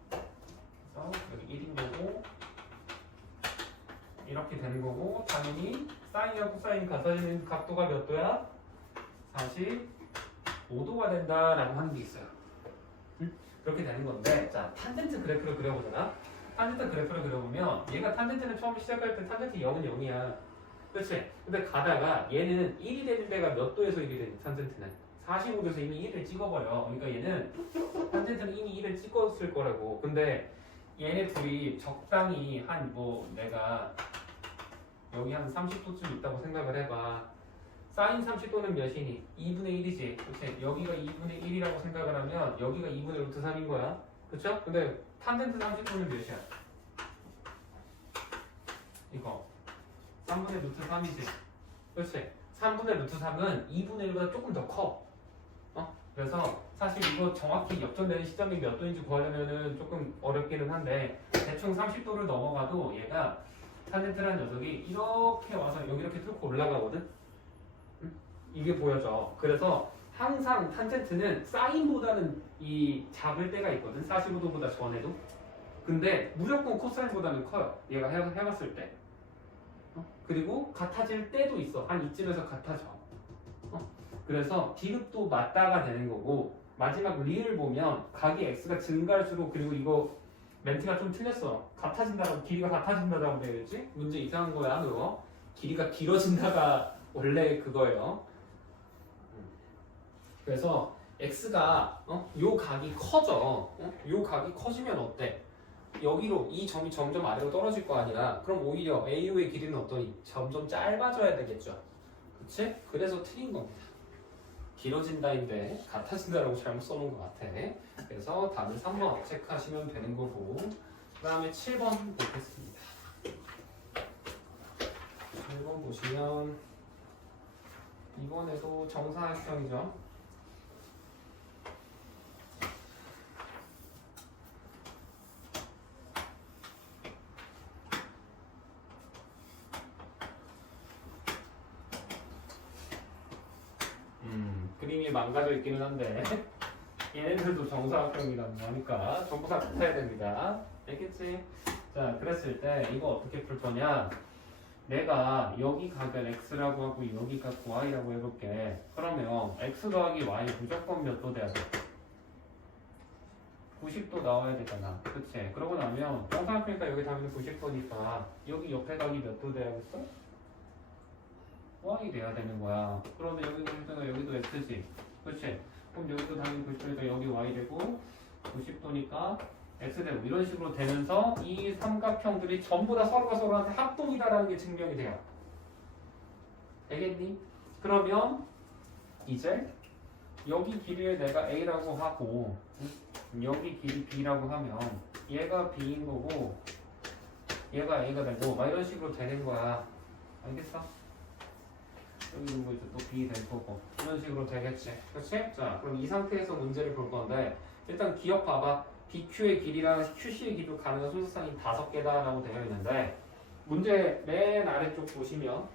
그래서 여기 1인 거고 이렇게 되는 거고 당연히 사인이랑 코사인 가사지는 각도가 몇 도야? 45도가 된다라고 하는 게 있어요. 그렇게 되는 건데 자, 탄젠트 그래프를 그려보잖아. 탄젠트 그래프를 그려보면 얘가 탄젠트는 처음 시작할 때 탄젠트 0은 0이야. 그렇지? 근데 가다가 얘는 1이 되는 데가 몇 도에서 1이 되니? 탄젠트는 45도에서 이미 1을 찍어버려. 그러니까 얘는 탄젠트는 이미 1을 찍었을 거라고. 근데 얘네 둘이 적당히 한 뭐 내가 여기 한 30도쯤 있다고 생각을 해봐. 사인 30도는 몇이니? 2분의 1이지. 그치? 여기가 2분의 1이라고 생각을 하면 여기가 2분의 루트 3인 거야. 그쵸? 근데 탄젠트 30도는 몇이야? 이거 3분의 루트 3이지. 그치? 3분의 루트 3은 2분의 1보다 조금 더 커. 그래서 사실 이거 정확히 역전되는 시점이 몇 도인지 구하려면은 조금 어렵기는 한데 대충 30도를 넘어가도 얘가 탄젠트라는 녀석이 이렇게 와서 여기 이렇게 뚫고 올라가거든? 이게 보여져. 그래서 항상 탄젠트는 사인보다는 이 작을 때가 있거든. 45도보다 전에도. 근데 무조건 코사인보다는 커요. 얘가 해봤을 때. 그리고 같아질 때도 있어. 한 이쯤에서 같아져. 그래서 디귿도 맞다가 되는 거고 마지막 리을 보면 각이 x가 증가할수록 그리고 이거 멘트가 좀 틀렸어. 같아진다고 길이가 같아진다고 되어 있지? 문제 이상한 거야 그거. 길이가 길어진다가 원래 그거예요. 그래서 x가 요 각이 커져. 요 각이 커지면 어때? 여기로 이 점이 점점 아래로 떨어질 거 아니야. 그럼 오히려 AO의 길이는 어떠니? 점점 짧아져야 되겠죠. 그치? 그래서 틀린 겁니다. 길어진다인데 같아진다라고 잘못 써놓은 것 같아. 그래서 답은 3번 체크하시면 되는 거고 그 다음에 7번 보겠습니다. 7번 보시면 이번에도 정사각형이죠. 그림이 망가져 있기는 한데 얘네들도 정사각형이라고 하니까 전부 다 같아야 됩니다. 알겠지? 자, 그랬을 때 이거 어떻게 풀 거냐? 내가 여기 각을 x라고 하고 여기 각 y라고 해볼게. 그러면 x 더하기 y 무조건 몇 도 돼야 돼? 90도 나와야 되잖아. 그치? 그러고 나면 정사각형이니까 여기 답은 90도니까 여기 옆에 각이 몇 도 돼야겠어? y 돼야 되는 거야. 그러면 여기 90도가 여기도 x지. 그치? 그럼 여기도 당연히 90도니까 여기 y 되고 90도니까 x 되고 이런 식으로 되면서 이 삼각형들이 전부 다 서로가 서로한테 합동이다라는 게 증명이 돼요. 되겠니? 그러면 이제 여기 길이를 내가 a라고 하고 여기 길이 b라고 하면 얘가 b인 거고 얘가 a가 되고 막 이런 식으로 되는 거야. 알겠어? 여기 있는 거 이제 또 b 될 거고 이런 식으로 되겠지. 그렇지? 자, 그럼 이 상태에서 문제를 볼 건데 일단 기억 봐봐. BQ의 길이랑 QC의 길이로 가능한 순서상이 5개다라고 되어 있는데 문제 맨 아래쪽 보시면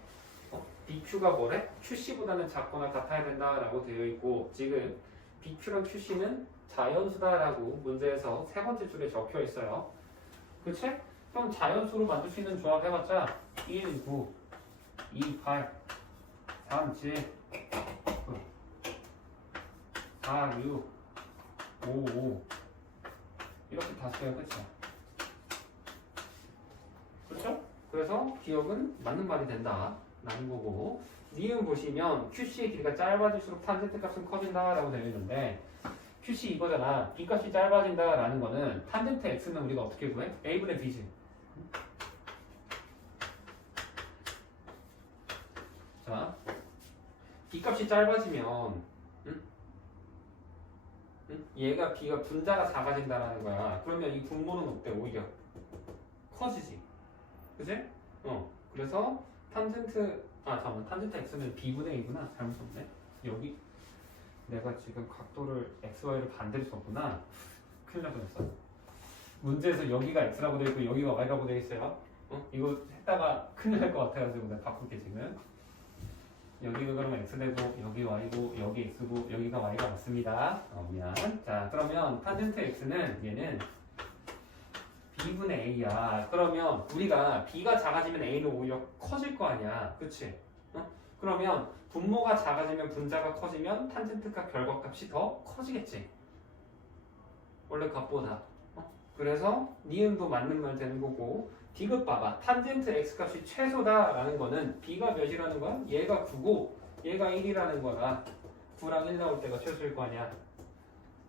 BQ가 뭐래? QC보다는 작거나 같아야 된다라고 되어 있고 지금 BQ랑 QC는 자연수다라고 문제에서 세 번째 줄에 적혀 있어요. 그치? 그럼 자연수로 만들 수 있는 조합 해봤자 1, 9, 2, 8, 3, 7, 4, 6, 5, 5 이렇게 다 써야 끝이야. 그렇죠? 그래서 기억은 맞는 말이 된다 라는 거고 니은 보시면 QC의 길이가 짧아질수록 탄젠트 값은 커진다라고 되어 있는데 QC 이거잖아. B 값이 짧아진다라는 거는 탄젠트 X는 우리가 어떻게 구해? A분의 B지. 자, B 값이 짧아지면 얘가 B가 분자가 작아진다라는 거야. 그러면 이 분모는 어때? 오히려 커지지. 그치? 그래서 탄젠트 탄젠트 X는 B분의 A구나. 잘못 썼네. 여기 내가 지금 각도를 XY를 반대로 썼구나. 큰일 날 뻔했어. 문제에서 여기가 X라고 되어 있고 여기가 Y라고 되어 있어요. 이거 했다가 큰일 날 것 같아가지고 내가 바꿀게 지금. 여기가 그러면 X 되고 여기 Y고 여기 X고 여기가 Y가 맞습니다. 미안. 자, 그러면 탄젠트 X는 얘는 B분의 A야. 그러면 우리가 B가 작아지면 A는 오히려 커질 거 아니야. 그치? 그러면 분모가 작아지면 분자가 커지면 탄젠트 값 결과값이 더 커지겠지. 원래 값보다. 그래서 니은도 맞는 말 되는 거고 디귿 봐봐. 탄젠트 X값이 최소다라는 거는 B가 몇이라는 거야? 얘가 9고 얘가 1이라는 거라 9랑 1 나올 때가 최소일 거 아니야.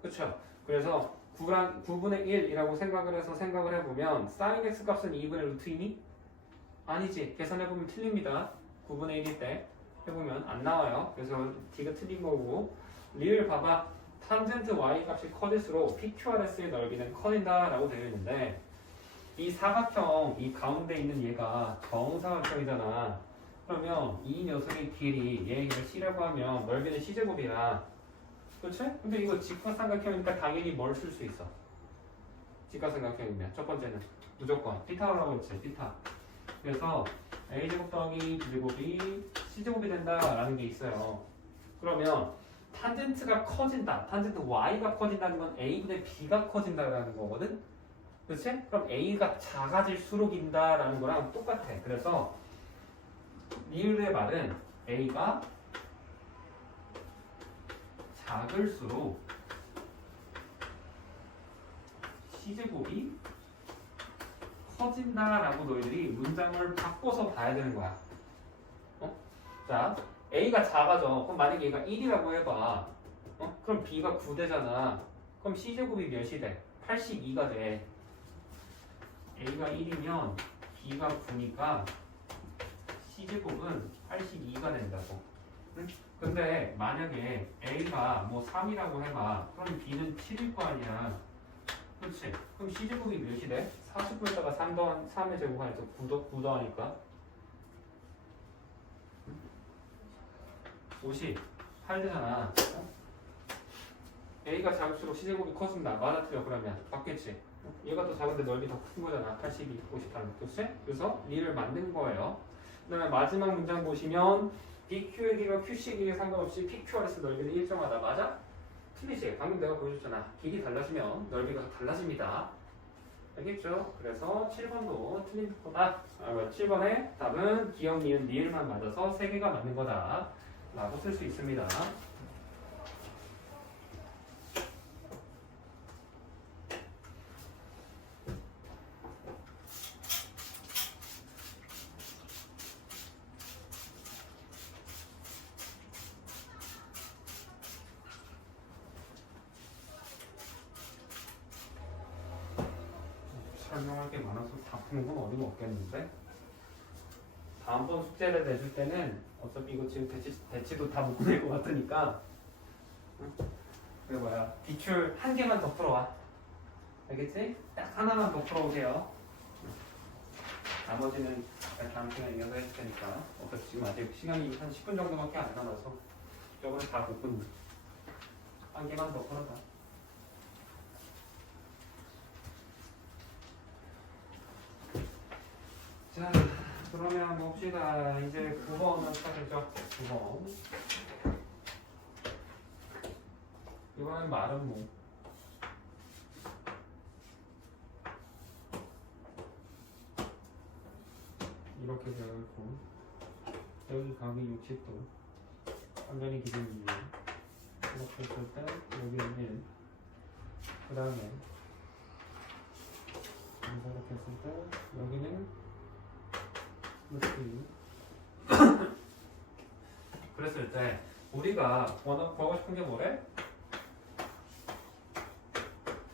그쵸? 그래서 9분의 1이라고 생각을 해보면 sin X 값은 2분의 루트이니? 아니지. 계산해보면 틀립니다. 9분의 1일 때 해보면 안 나와요. 그래서 D가 틀린 거고 리을 봐봐. 탄젠트 Y 값이 커질수록 PQRS의 넓이는 커진다라고 되어 있는데 이 사각형 이 가운데 있는 얘가 정사각형이잖아. 그러면 이 녀석의 길이 얘를 C라고 하면 넓이는 C제곱이야. 그렇지? 근데 이거 직사삼각형이니까 당연히 뭘 쓸 수 있어? 직사삼각형이면 첫 번째는 무조건 피타고라고 했지. 피타. 그래서 A제곱 더하기 B제곱이 C제곱이 된다라는 게 있어요. 그러면 탄젠트가 커진다. 탄젠트 Y가 커진다는 건 A분의 B가 커진다라는 거거든? 그렇지? 그럼 A가 작아질수록인다라는 거랑 똑같아. 그래서 리을의 말은 A가 작을수록 C제곱이 커진다라고 너희들이 문장을 바꿔서 봐야 되는 거야. 자, A가 작아져. 그럼 만약에 얘가 1이라고 해봐. 그럼 B가 9되잖아. 그럼 C제곱이 몇이 돼? 82가 돼. A가 1이면 B가 9니까 C제곱은 82가 된다고. 근데 만약에 A가 뭐 3이라고 해봐. 그럼 B는 7일 거 아니야. 그렇지? 그럼 C제곱이 몇이 돼? 49에다가 3의 제곱하니까 9 더하니까 58 되잖아. A가 작을수록 C제곱이 커진다. 맞아 틀려 그러면 맞겠지? 얘가 더 작은데 넓이 더 큰 거잖아. 82, 58. 그렇지? 그래서 리를 만든 거예요. 그 다음에 마지막 문장 보시면 BQ의 길이와 QC의 길이에 상관없이 PQRS 넓이는 일정하다. 맞아? 틀리지? 방금 내가 보여줬잖아. 길이 달라지면 넓이가 달라집니다. 알겠죠? 그래서 7번도 틀린 거다. 7번의 답은 기억, 니은, 리을만 맞아서 3개가 맞는 거다 라고 쓸 수 있습니다. 설명할 게 많아서 다 푸는 건 어디가 없겠는데? 다음번 숙제를 내줄 때는 어차피 이거 지금 대치도 다 못 낼 것 같으니까 응? 그게 뭐야 기출 한 개만 더 풀어와. 알겠지? 딱 하나만 더 풀어오세요. 나머지는 다음 시간에 이어서 해줄 테니까 어차피 지금 아직 시간이 한 10분 정도밖에 안 남아서 저거는 다 못 푼다. 한 개만 더 풀어봐. 자, 그러면 봅시다. 이제 9번은 찾으죠. 9번. 이번엔 말은 뭐? 이렇게 되어 있고 여기 각이 60도 완전히 기준이에요. 이렇게 했을 때 여기는 1. 그 다음에 이렇게 했을 때 여기는 루트 2. 그랬을 때 우리가 구하고 싶은 게 뭐래?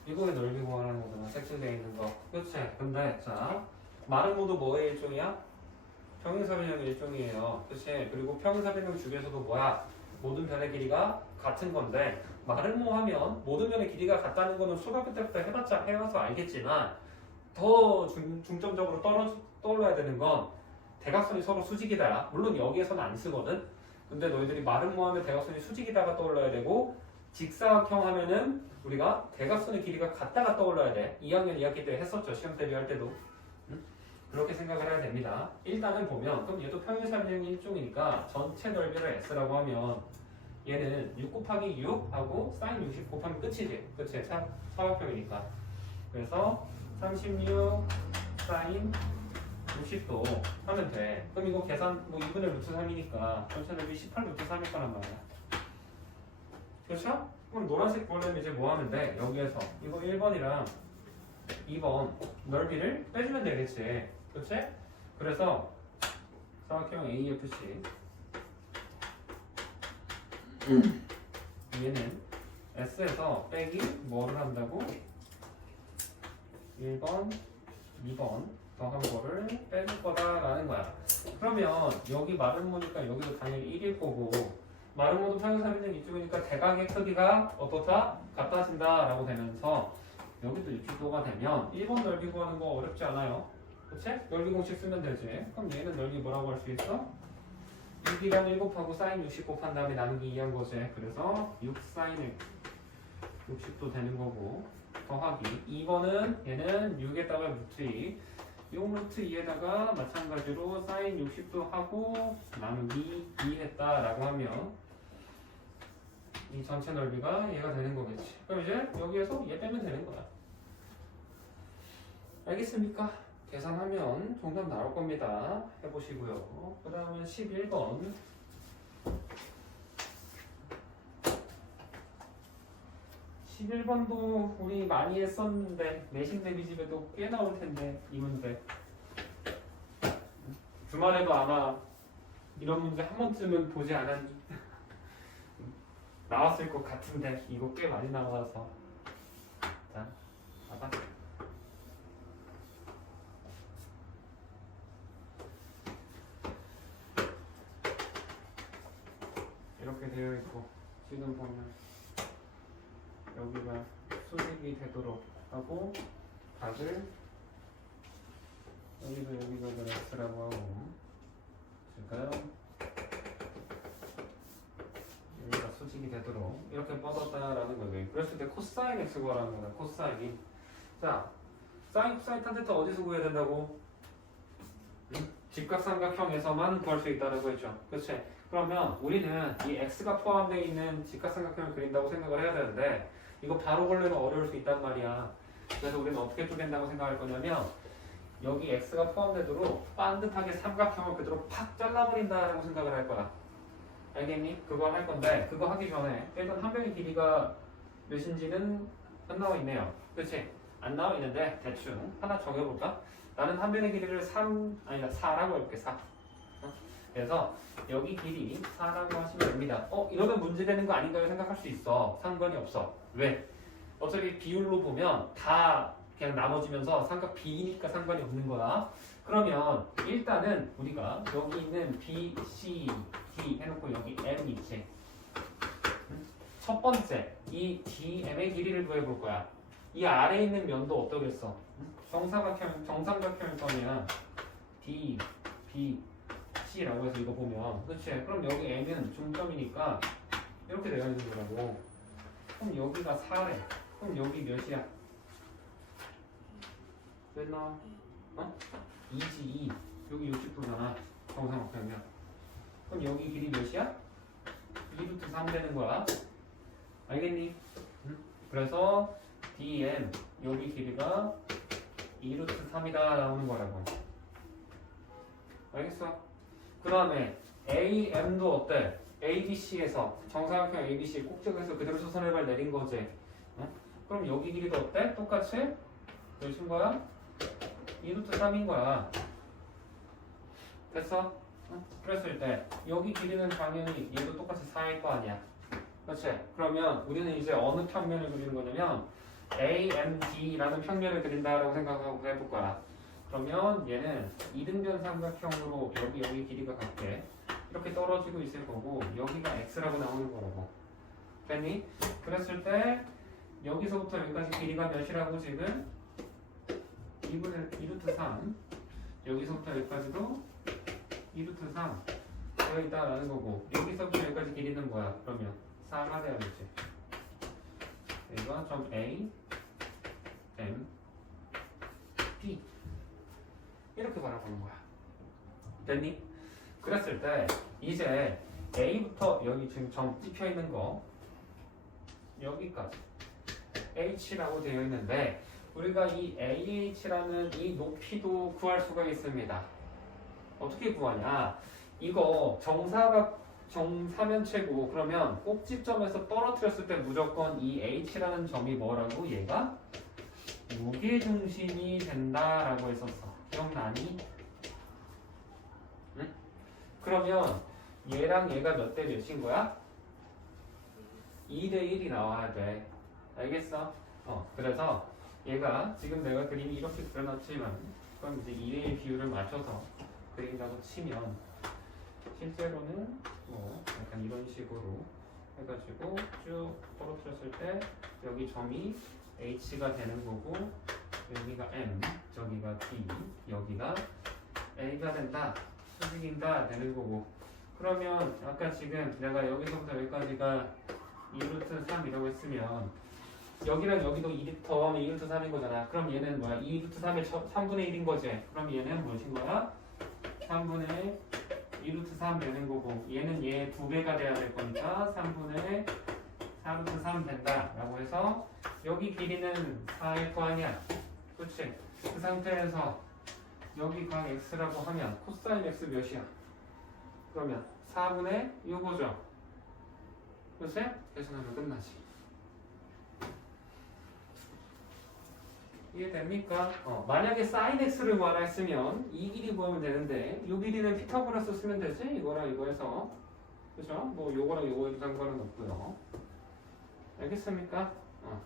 이거의 넓이 구하라는 거잖아. 섹스되어 있는 거. 그치? 근데 자 마른 모두 뭐의 일종이야? 평행사변형의 일종이에요. 그치? 그리고 평행사변형 중에서도 뭐야? 모든 변의 길이가 같은 건데 마름모 하면 모든 변의 길이가 같다는 거는 초등학교 때부터 해봐서 알겠지만 더 중점적으로 떠올라야 되는 건 대각선이 서로 수직이다. 물론 여기에서는 안 쓰거든. 근데 너희들이 마름모 하면 대각선이 수직이다가 떠올라야 되고 직사각형 하면은 우리가 대각선의 길이가 같다가 떠올라야 돼. 2학년 2학기 때 했었죠. 시험 대비할 때도. 그렇게 생각을 해야 됩니다. 일단은 보면 그럼 얘도 평행사변형의 일종이니까 전체 넓이를 S라고 하면 얘는 6 곱하기 6 하고 사인 60 곱하면 끝이지. 그치? 사각형이니까. 그래서 36 사인 60도 하면 돼. 그럼 이거 계산 뭐 2분의 루트 3이니까 전체 넓이 18 루트 3일 거란 말이야. 그렇죠? 그럼 노란색 볼륨 이제 뭐 하면 돼? 여기에서 이거 1번이랑 2번 넓이를 빼주면 되겠지. 그치? 그래서 사각형 AFC 얘는 S에서 빼기 뭐를 한다고? 1번, 2번 더한 거를 빼줄 거다라는 거야. 그러면 여기 마름모니까 여기도 당연히 1일 거고 마름모도 평행사변형 이쪽이니까 대각의 크기가 어떻다? 같아진다 라고 되면서 여기도 60도가 되면 1번 넓이 구하는 거 어렵지 않아요. 그치? 넓이 공식 쓰면 되지. 그럼 얘는 넓이 뭐라고 할 수 있어? 6이랑 1 곱하고 사인 60 곱한 다음에 나누기 2한 거지. 그래서 6 사인 60도 되는 거고 더하기 2번은 얘는 6에다가 루트 2 요 루트 2에다가 마찬가지로 사인 60도 하고 나누기 2 했다라고 하면 이 전체 넓이가 얘가 되는 거겠지. 그럼 이제 여기에서 얘 빼면 되는 거야. 알겠습니까? 계산하면 정답 나올 겁니다. 해보시고요. 그 다음에 11번. 11번도 우리 많이 했었는데 내신 대비집에도 꽤 나올 텐데 이 문제. 주말에도 아마 이런 문제 한 번쯤은 보지 않았 나왔을 것 같은데 이거 꽤 많이 나와서 자 봐봐. 이렇게 되어 있고 지금 보면 여기가 수직이 되도록 하고 각을 여기도 X라고 하고 지금 여기가 수직이 되도록 이렇게 뻗었다라는 거죠. 그랬을 때 코사인 X 구하라는 거다. 코사인이. 자, 사인, 코사인, 탄, 세타 어디서 구해야 된다고? 직각삼각형에서만 구할 수 있다고 했죠. 그렇지? 그러면 우리는 이 X가 포함되어 있는 직각삼각형을 그린다고 생각을 해야 되는데 이거 바로 걸려면 어려울 수 있단 말이야. 그래서 우리는 어떻게 쪼갠다고 생각할 거냐면 여기 X가 포함되도록 반듯하게 삼각형을 그대로 팍 잘라버린다라고 생각을 할 거야. 알겠니? 그거 할 건데 그거 하기 전에 일단 한 변의 길이가 몇인지는 안 나와 있네요. 그렇지? 안 나와 있는데 대충 하나 적어볼까? 나는 한 변의 길이를 4라고 해볼게. 4. 그래서 여기 길이 4라고 하시면 됩니다. 이러면 문제되는 거 아닌가요? 생각할 수 있어. 상관이 없어. 왜? 어차피 비율로 보면 다 그냥 나눠지면서 삼각 B니까 상관이 없는 거야. 그러면 일단은 우리가 여기 있는 B, C, D 해놓고 여기 M 있지. 첫 번째 이 DM의 길이를 구해볼 거야. 이 아래에 있는 면도 어떠겠어? 정삼각형이야. D, B, C라고 해서 이거 보면 그치? 그럼 여기 M은 중점이니까 이렇게 되어 있는 거라고. 그럼 여기가 4래. 그럼 여기 몇이야? 몇 나와? 2지 2. 여기 60도잖아. 정삼각형이야. 그럼 여기 길이 몇이야? 2루트 3 되는 거야. 알겠니? 응? 그래서 DM 여기 길이가 2루트 3이다 나오는 거라고. 알겠어? 그 다음에 AM도 어때? ABC에서 정사각형 ABC 꼭지에서 그대로 수선을 내린 거지. 어? 그럼 여기 길이도 어때? 똑같이 몇인 거야? 2루트 3인 거야. 됐어? 그랬을 때 여기 길이는 당연히 얘도 똑같이 4일 거 아니야. 그렇지? 그러면 우리는 이제 어느 평면을 그리는 거냐면 AMD라는 평면을 그린다라고 생각하고 해볼 거야. 그러면 얘는 이등변 삼각형으로 여기 길이가 같게 이렇게 떨어지고 있을 거고 여기가 x라고 나오는 거라고. 됐니? 그랬을 때 여기서부터 여기까지 길이가 몇이라고 지금? 2루트 3. 여기서부터 여기까지도 2루트 3 되어 있다라는 거고 여기서부터 여기까지 길이는 뭐야? 그러면 4가 돼야겠지. 여기가 점 A, M, B 이렇게 바라보는 거야. 됐니? 그랬을 때 이제 A부터 여기 지금 점 찍혀 있는 거 여기까지 H라고 되어 있는데 우리가 이 AH라는 이 높이도 구할 수가 있습니다. 어떻게 구하냐? 이거 정사면체고 그러면 꼭지점에서 떨어뜨렸을 때 무조건 이 H라는 점이 뭐라고? 얘가 무게중심이 된다라고 했었어. 기억나니? 응? 그러면 얘랑 얘가 몇 대 몇인 거야? 2대 1이 나와야 돼. 알겠어? 그래서 얘가 지금 내가 그림이 이렇게 그려놨지만 그럼 이제 2대 1 비율을 맞춰서 그린다고 치면 실제로는 뭐 약간 이런 식으로 해가지고 쭉 떨어뜨렸을 때 여기 점이 H가 되는 거고 여기가 M, 저기가 D, 여기가 A가 된다, 수직인다 되는 거고. 그러면 아까 지금 내가 여기서부터 여기까지가 2루트 3이라고 했으면 여기랑 여기도 2루트 2루트 3인 거잖아. 그럼 얘는 뭐야? 2루트 3의 3분의 1인 거지. 그럼 얘는 무엇인 거야? 3분의 2루트 3 되는 거고 얘는 얘 2배가 돼야 될 거니까 3분의 4루트 3 된다라고 해서 여기 길이는 4일 거 아니야. 그치? 그 상태에서 여기 각 x라고 하면 코사인 x 몇이야? 그러면 4분의 요거죠. 그치? 계산하면 끝나지. 이해됩니까? 만약에 sin x를 구하라 했으면 이 길이 구하면 되는데 이 길이는 피타고라스 쓰면 되지? 이거랑 이거 해서. 그죠? 뭐 요거랑 요거에도 상관은 없고요. 알겠습니까?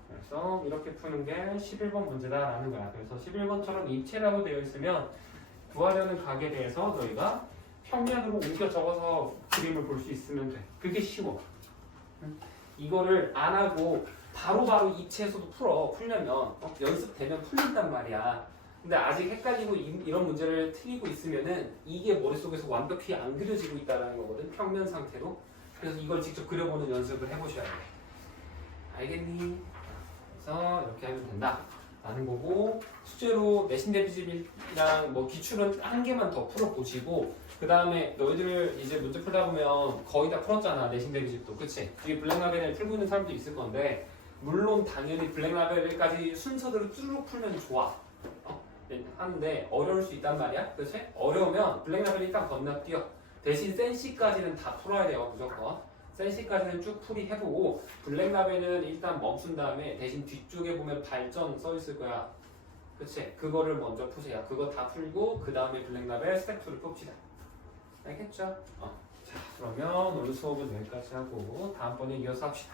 그래서 이렇게 푸는 게 11번 문제다라는 거야. 그래서 11번처럼 입체라고 되어 있으면 구하려는 각에 대해서 너희가 평면으로 옮겨 적어서 그림을 볼 수 있으면 돼. 그게 쉬워. 이거를 안 하고 바로바로 입체에서도 풀려면 연습되면 풀린단 말이야. 근데 아직 헷갈리고 이런 문제를 틀리고 있으면은 이게 머릿속에서 완벽히 안 그려지고 있다는 거거든. 평면 상태로. 그래서 이걸 직접 그려보는 연습을 해보셔야 돼. 알겠니? 그래서 이렇게 하면 된다 라는 거고 숙제로 내신 대비집이랑 뭐 기출은 한 개만 더 풀어보시고 그 다음에 너희들 이제 문제 풀다 보면 거의 다 풀었잖아. 내신 대비집도. 그치? 뒤에 블랙라벨을 풀고 있는 사람도 있을 건데 물론 당연히 블랙라벨까지 순서대로 쭈르륵 풀면 좋아. 하는데 어려울 수 있단 말이야. 그치? 어려우면 블랙라벨 일단 건너뛰어. 대신 센시까지는 다 풀어야 돼요. 무조건. 센시까지는 쭉 풀이해보고 블랙라벨은 일단 멈춘 다음에 대신 뒤쪽에 보면 발전 써있을 거야. 그치? 그거를 먼저 푸세요. 그거 다 풀고 그 다음에 블랙라벨 스텝 2를 풉시다. 알겠죠? 자, 그러면 오늘 수업은 여기까지 하고 다음번에 이어서 합시다.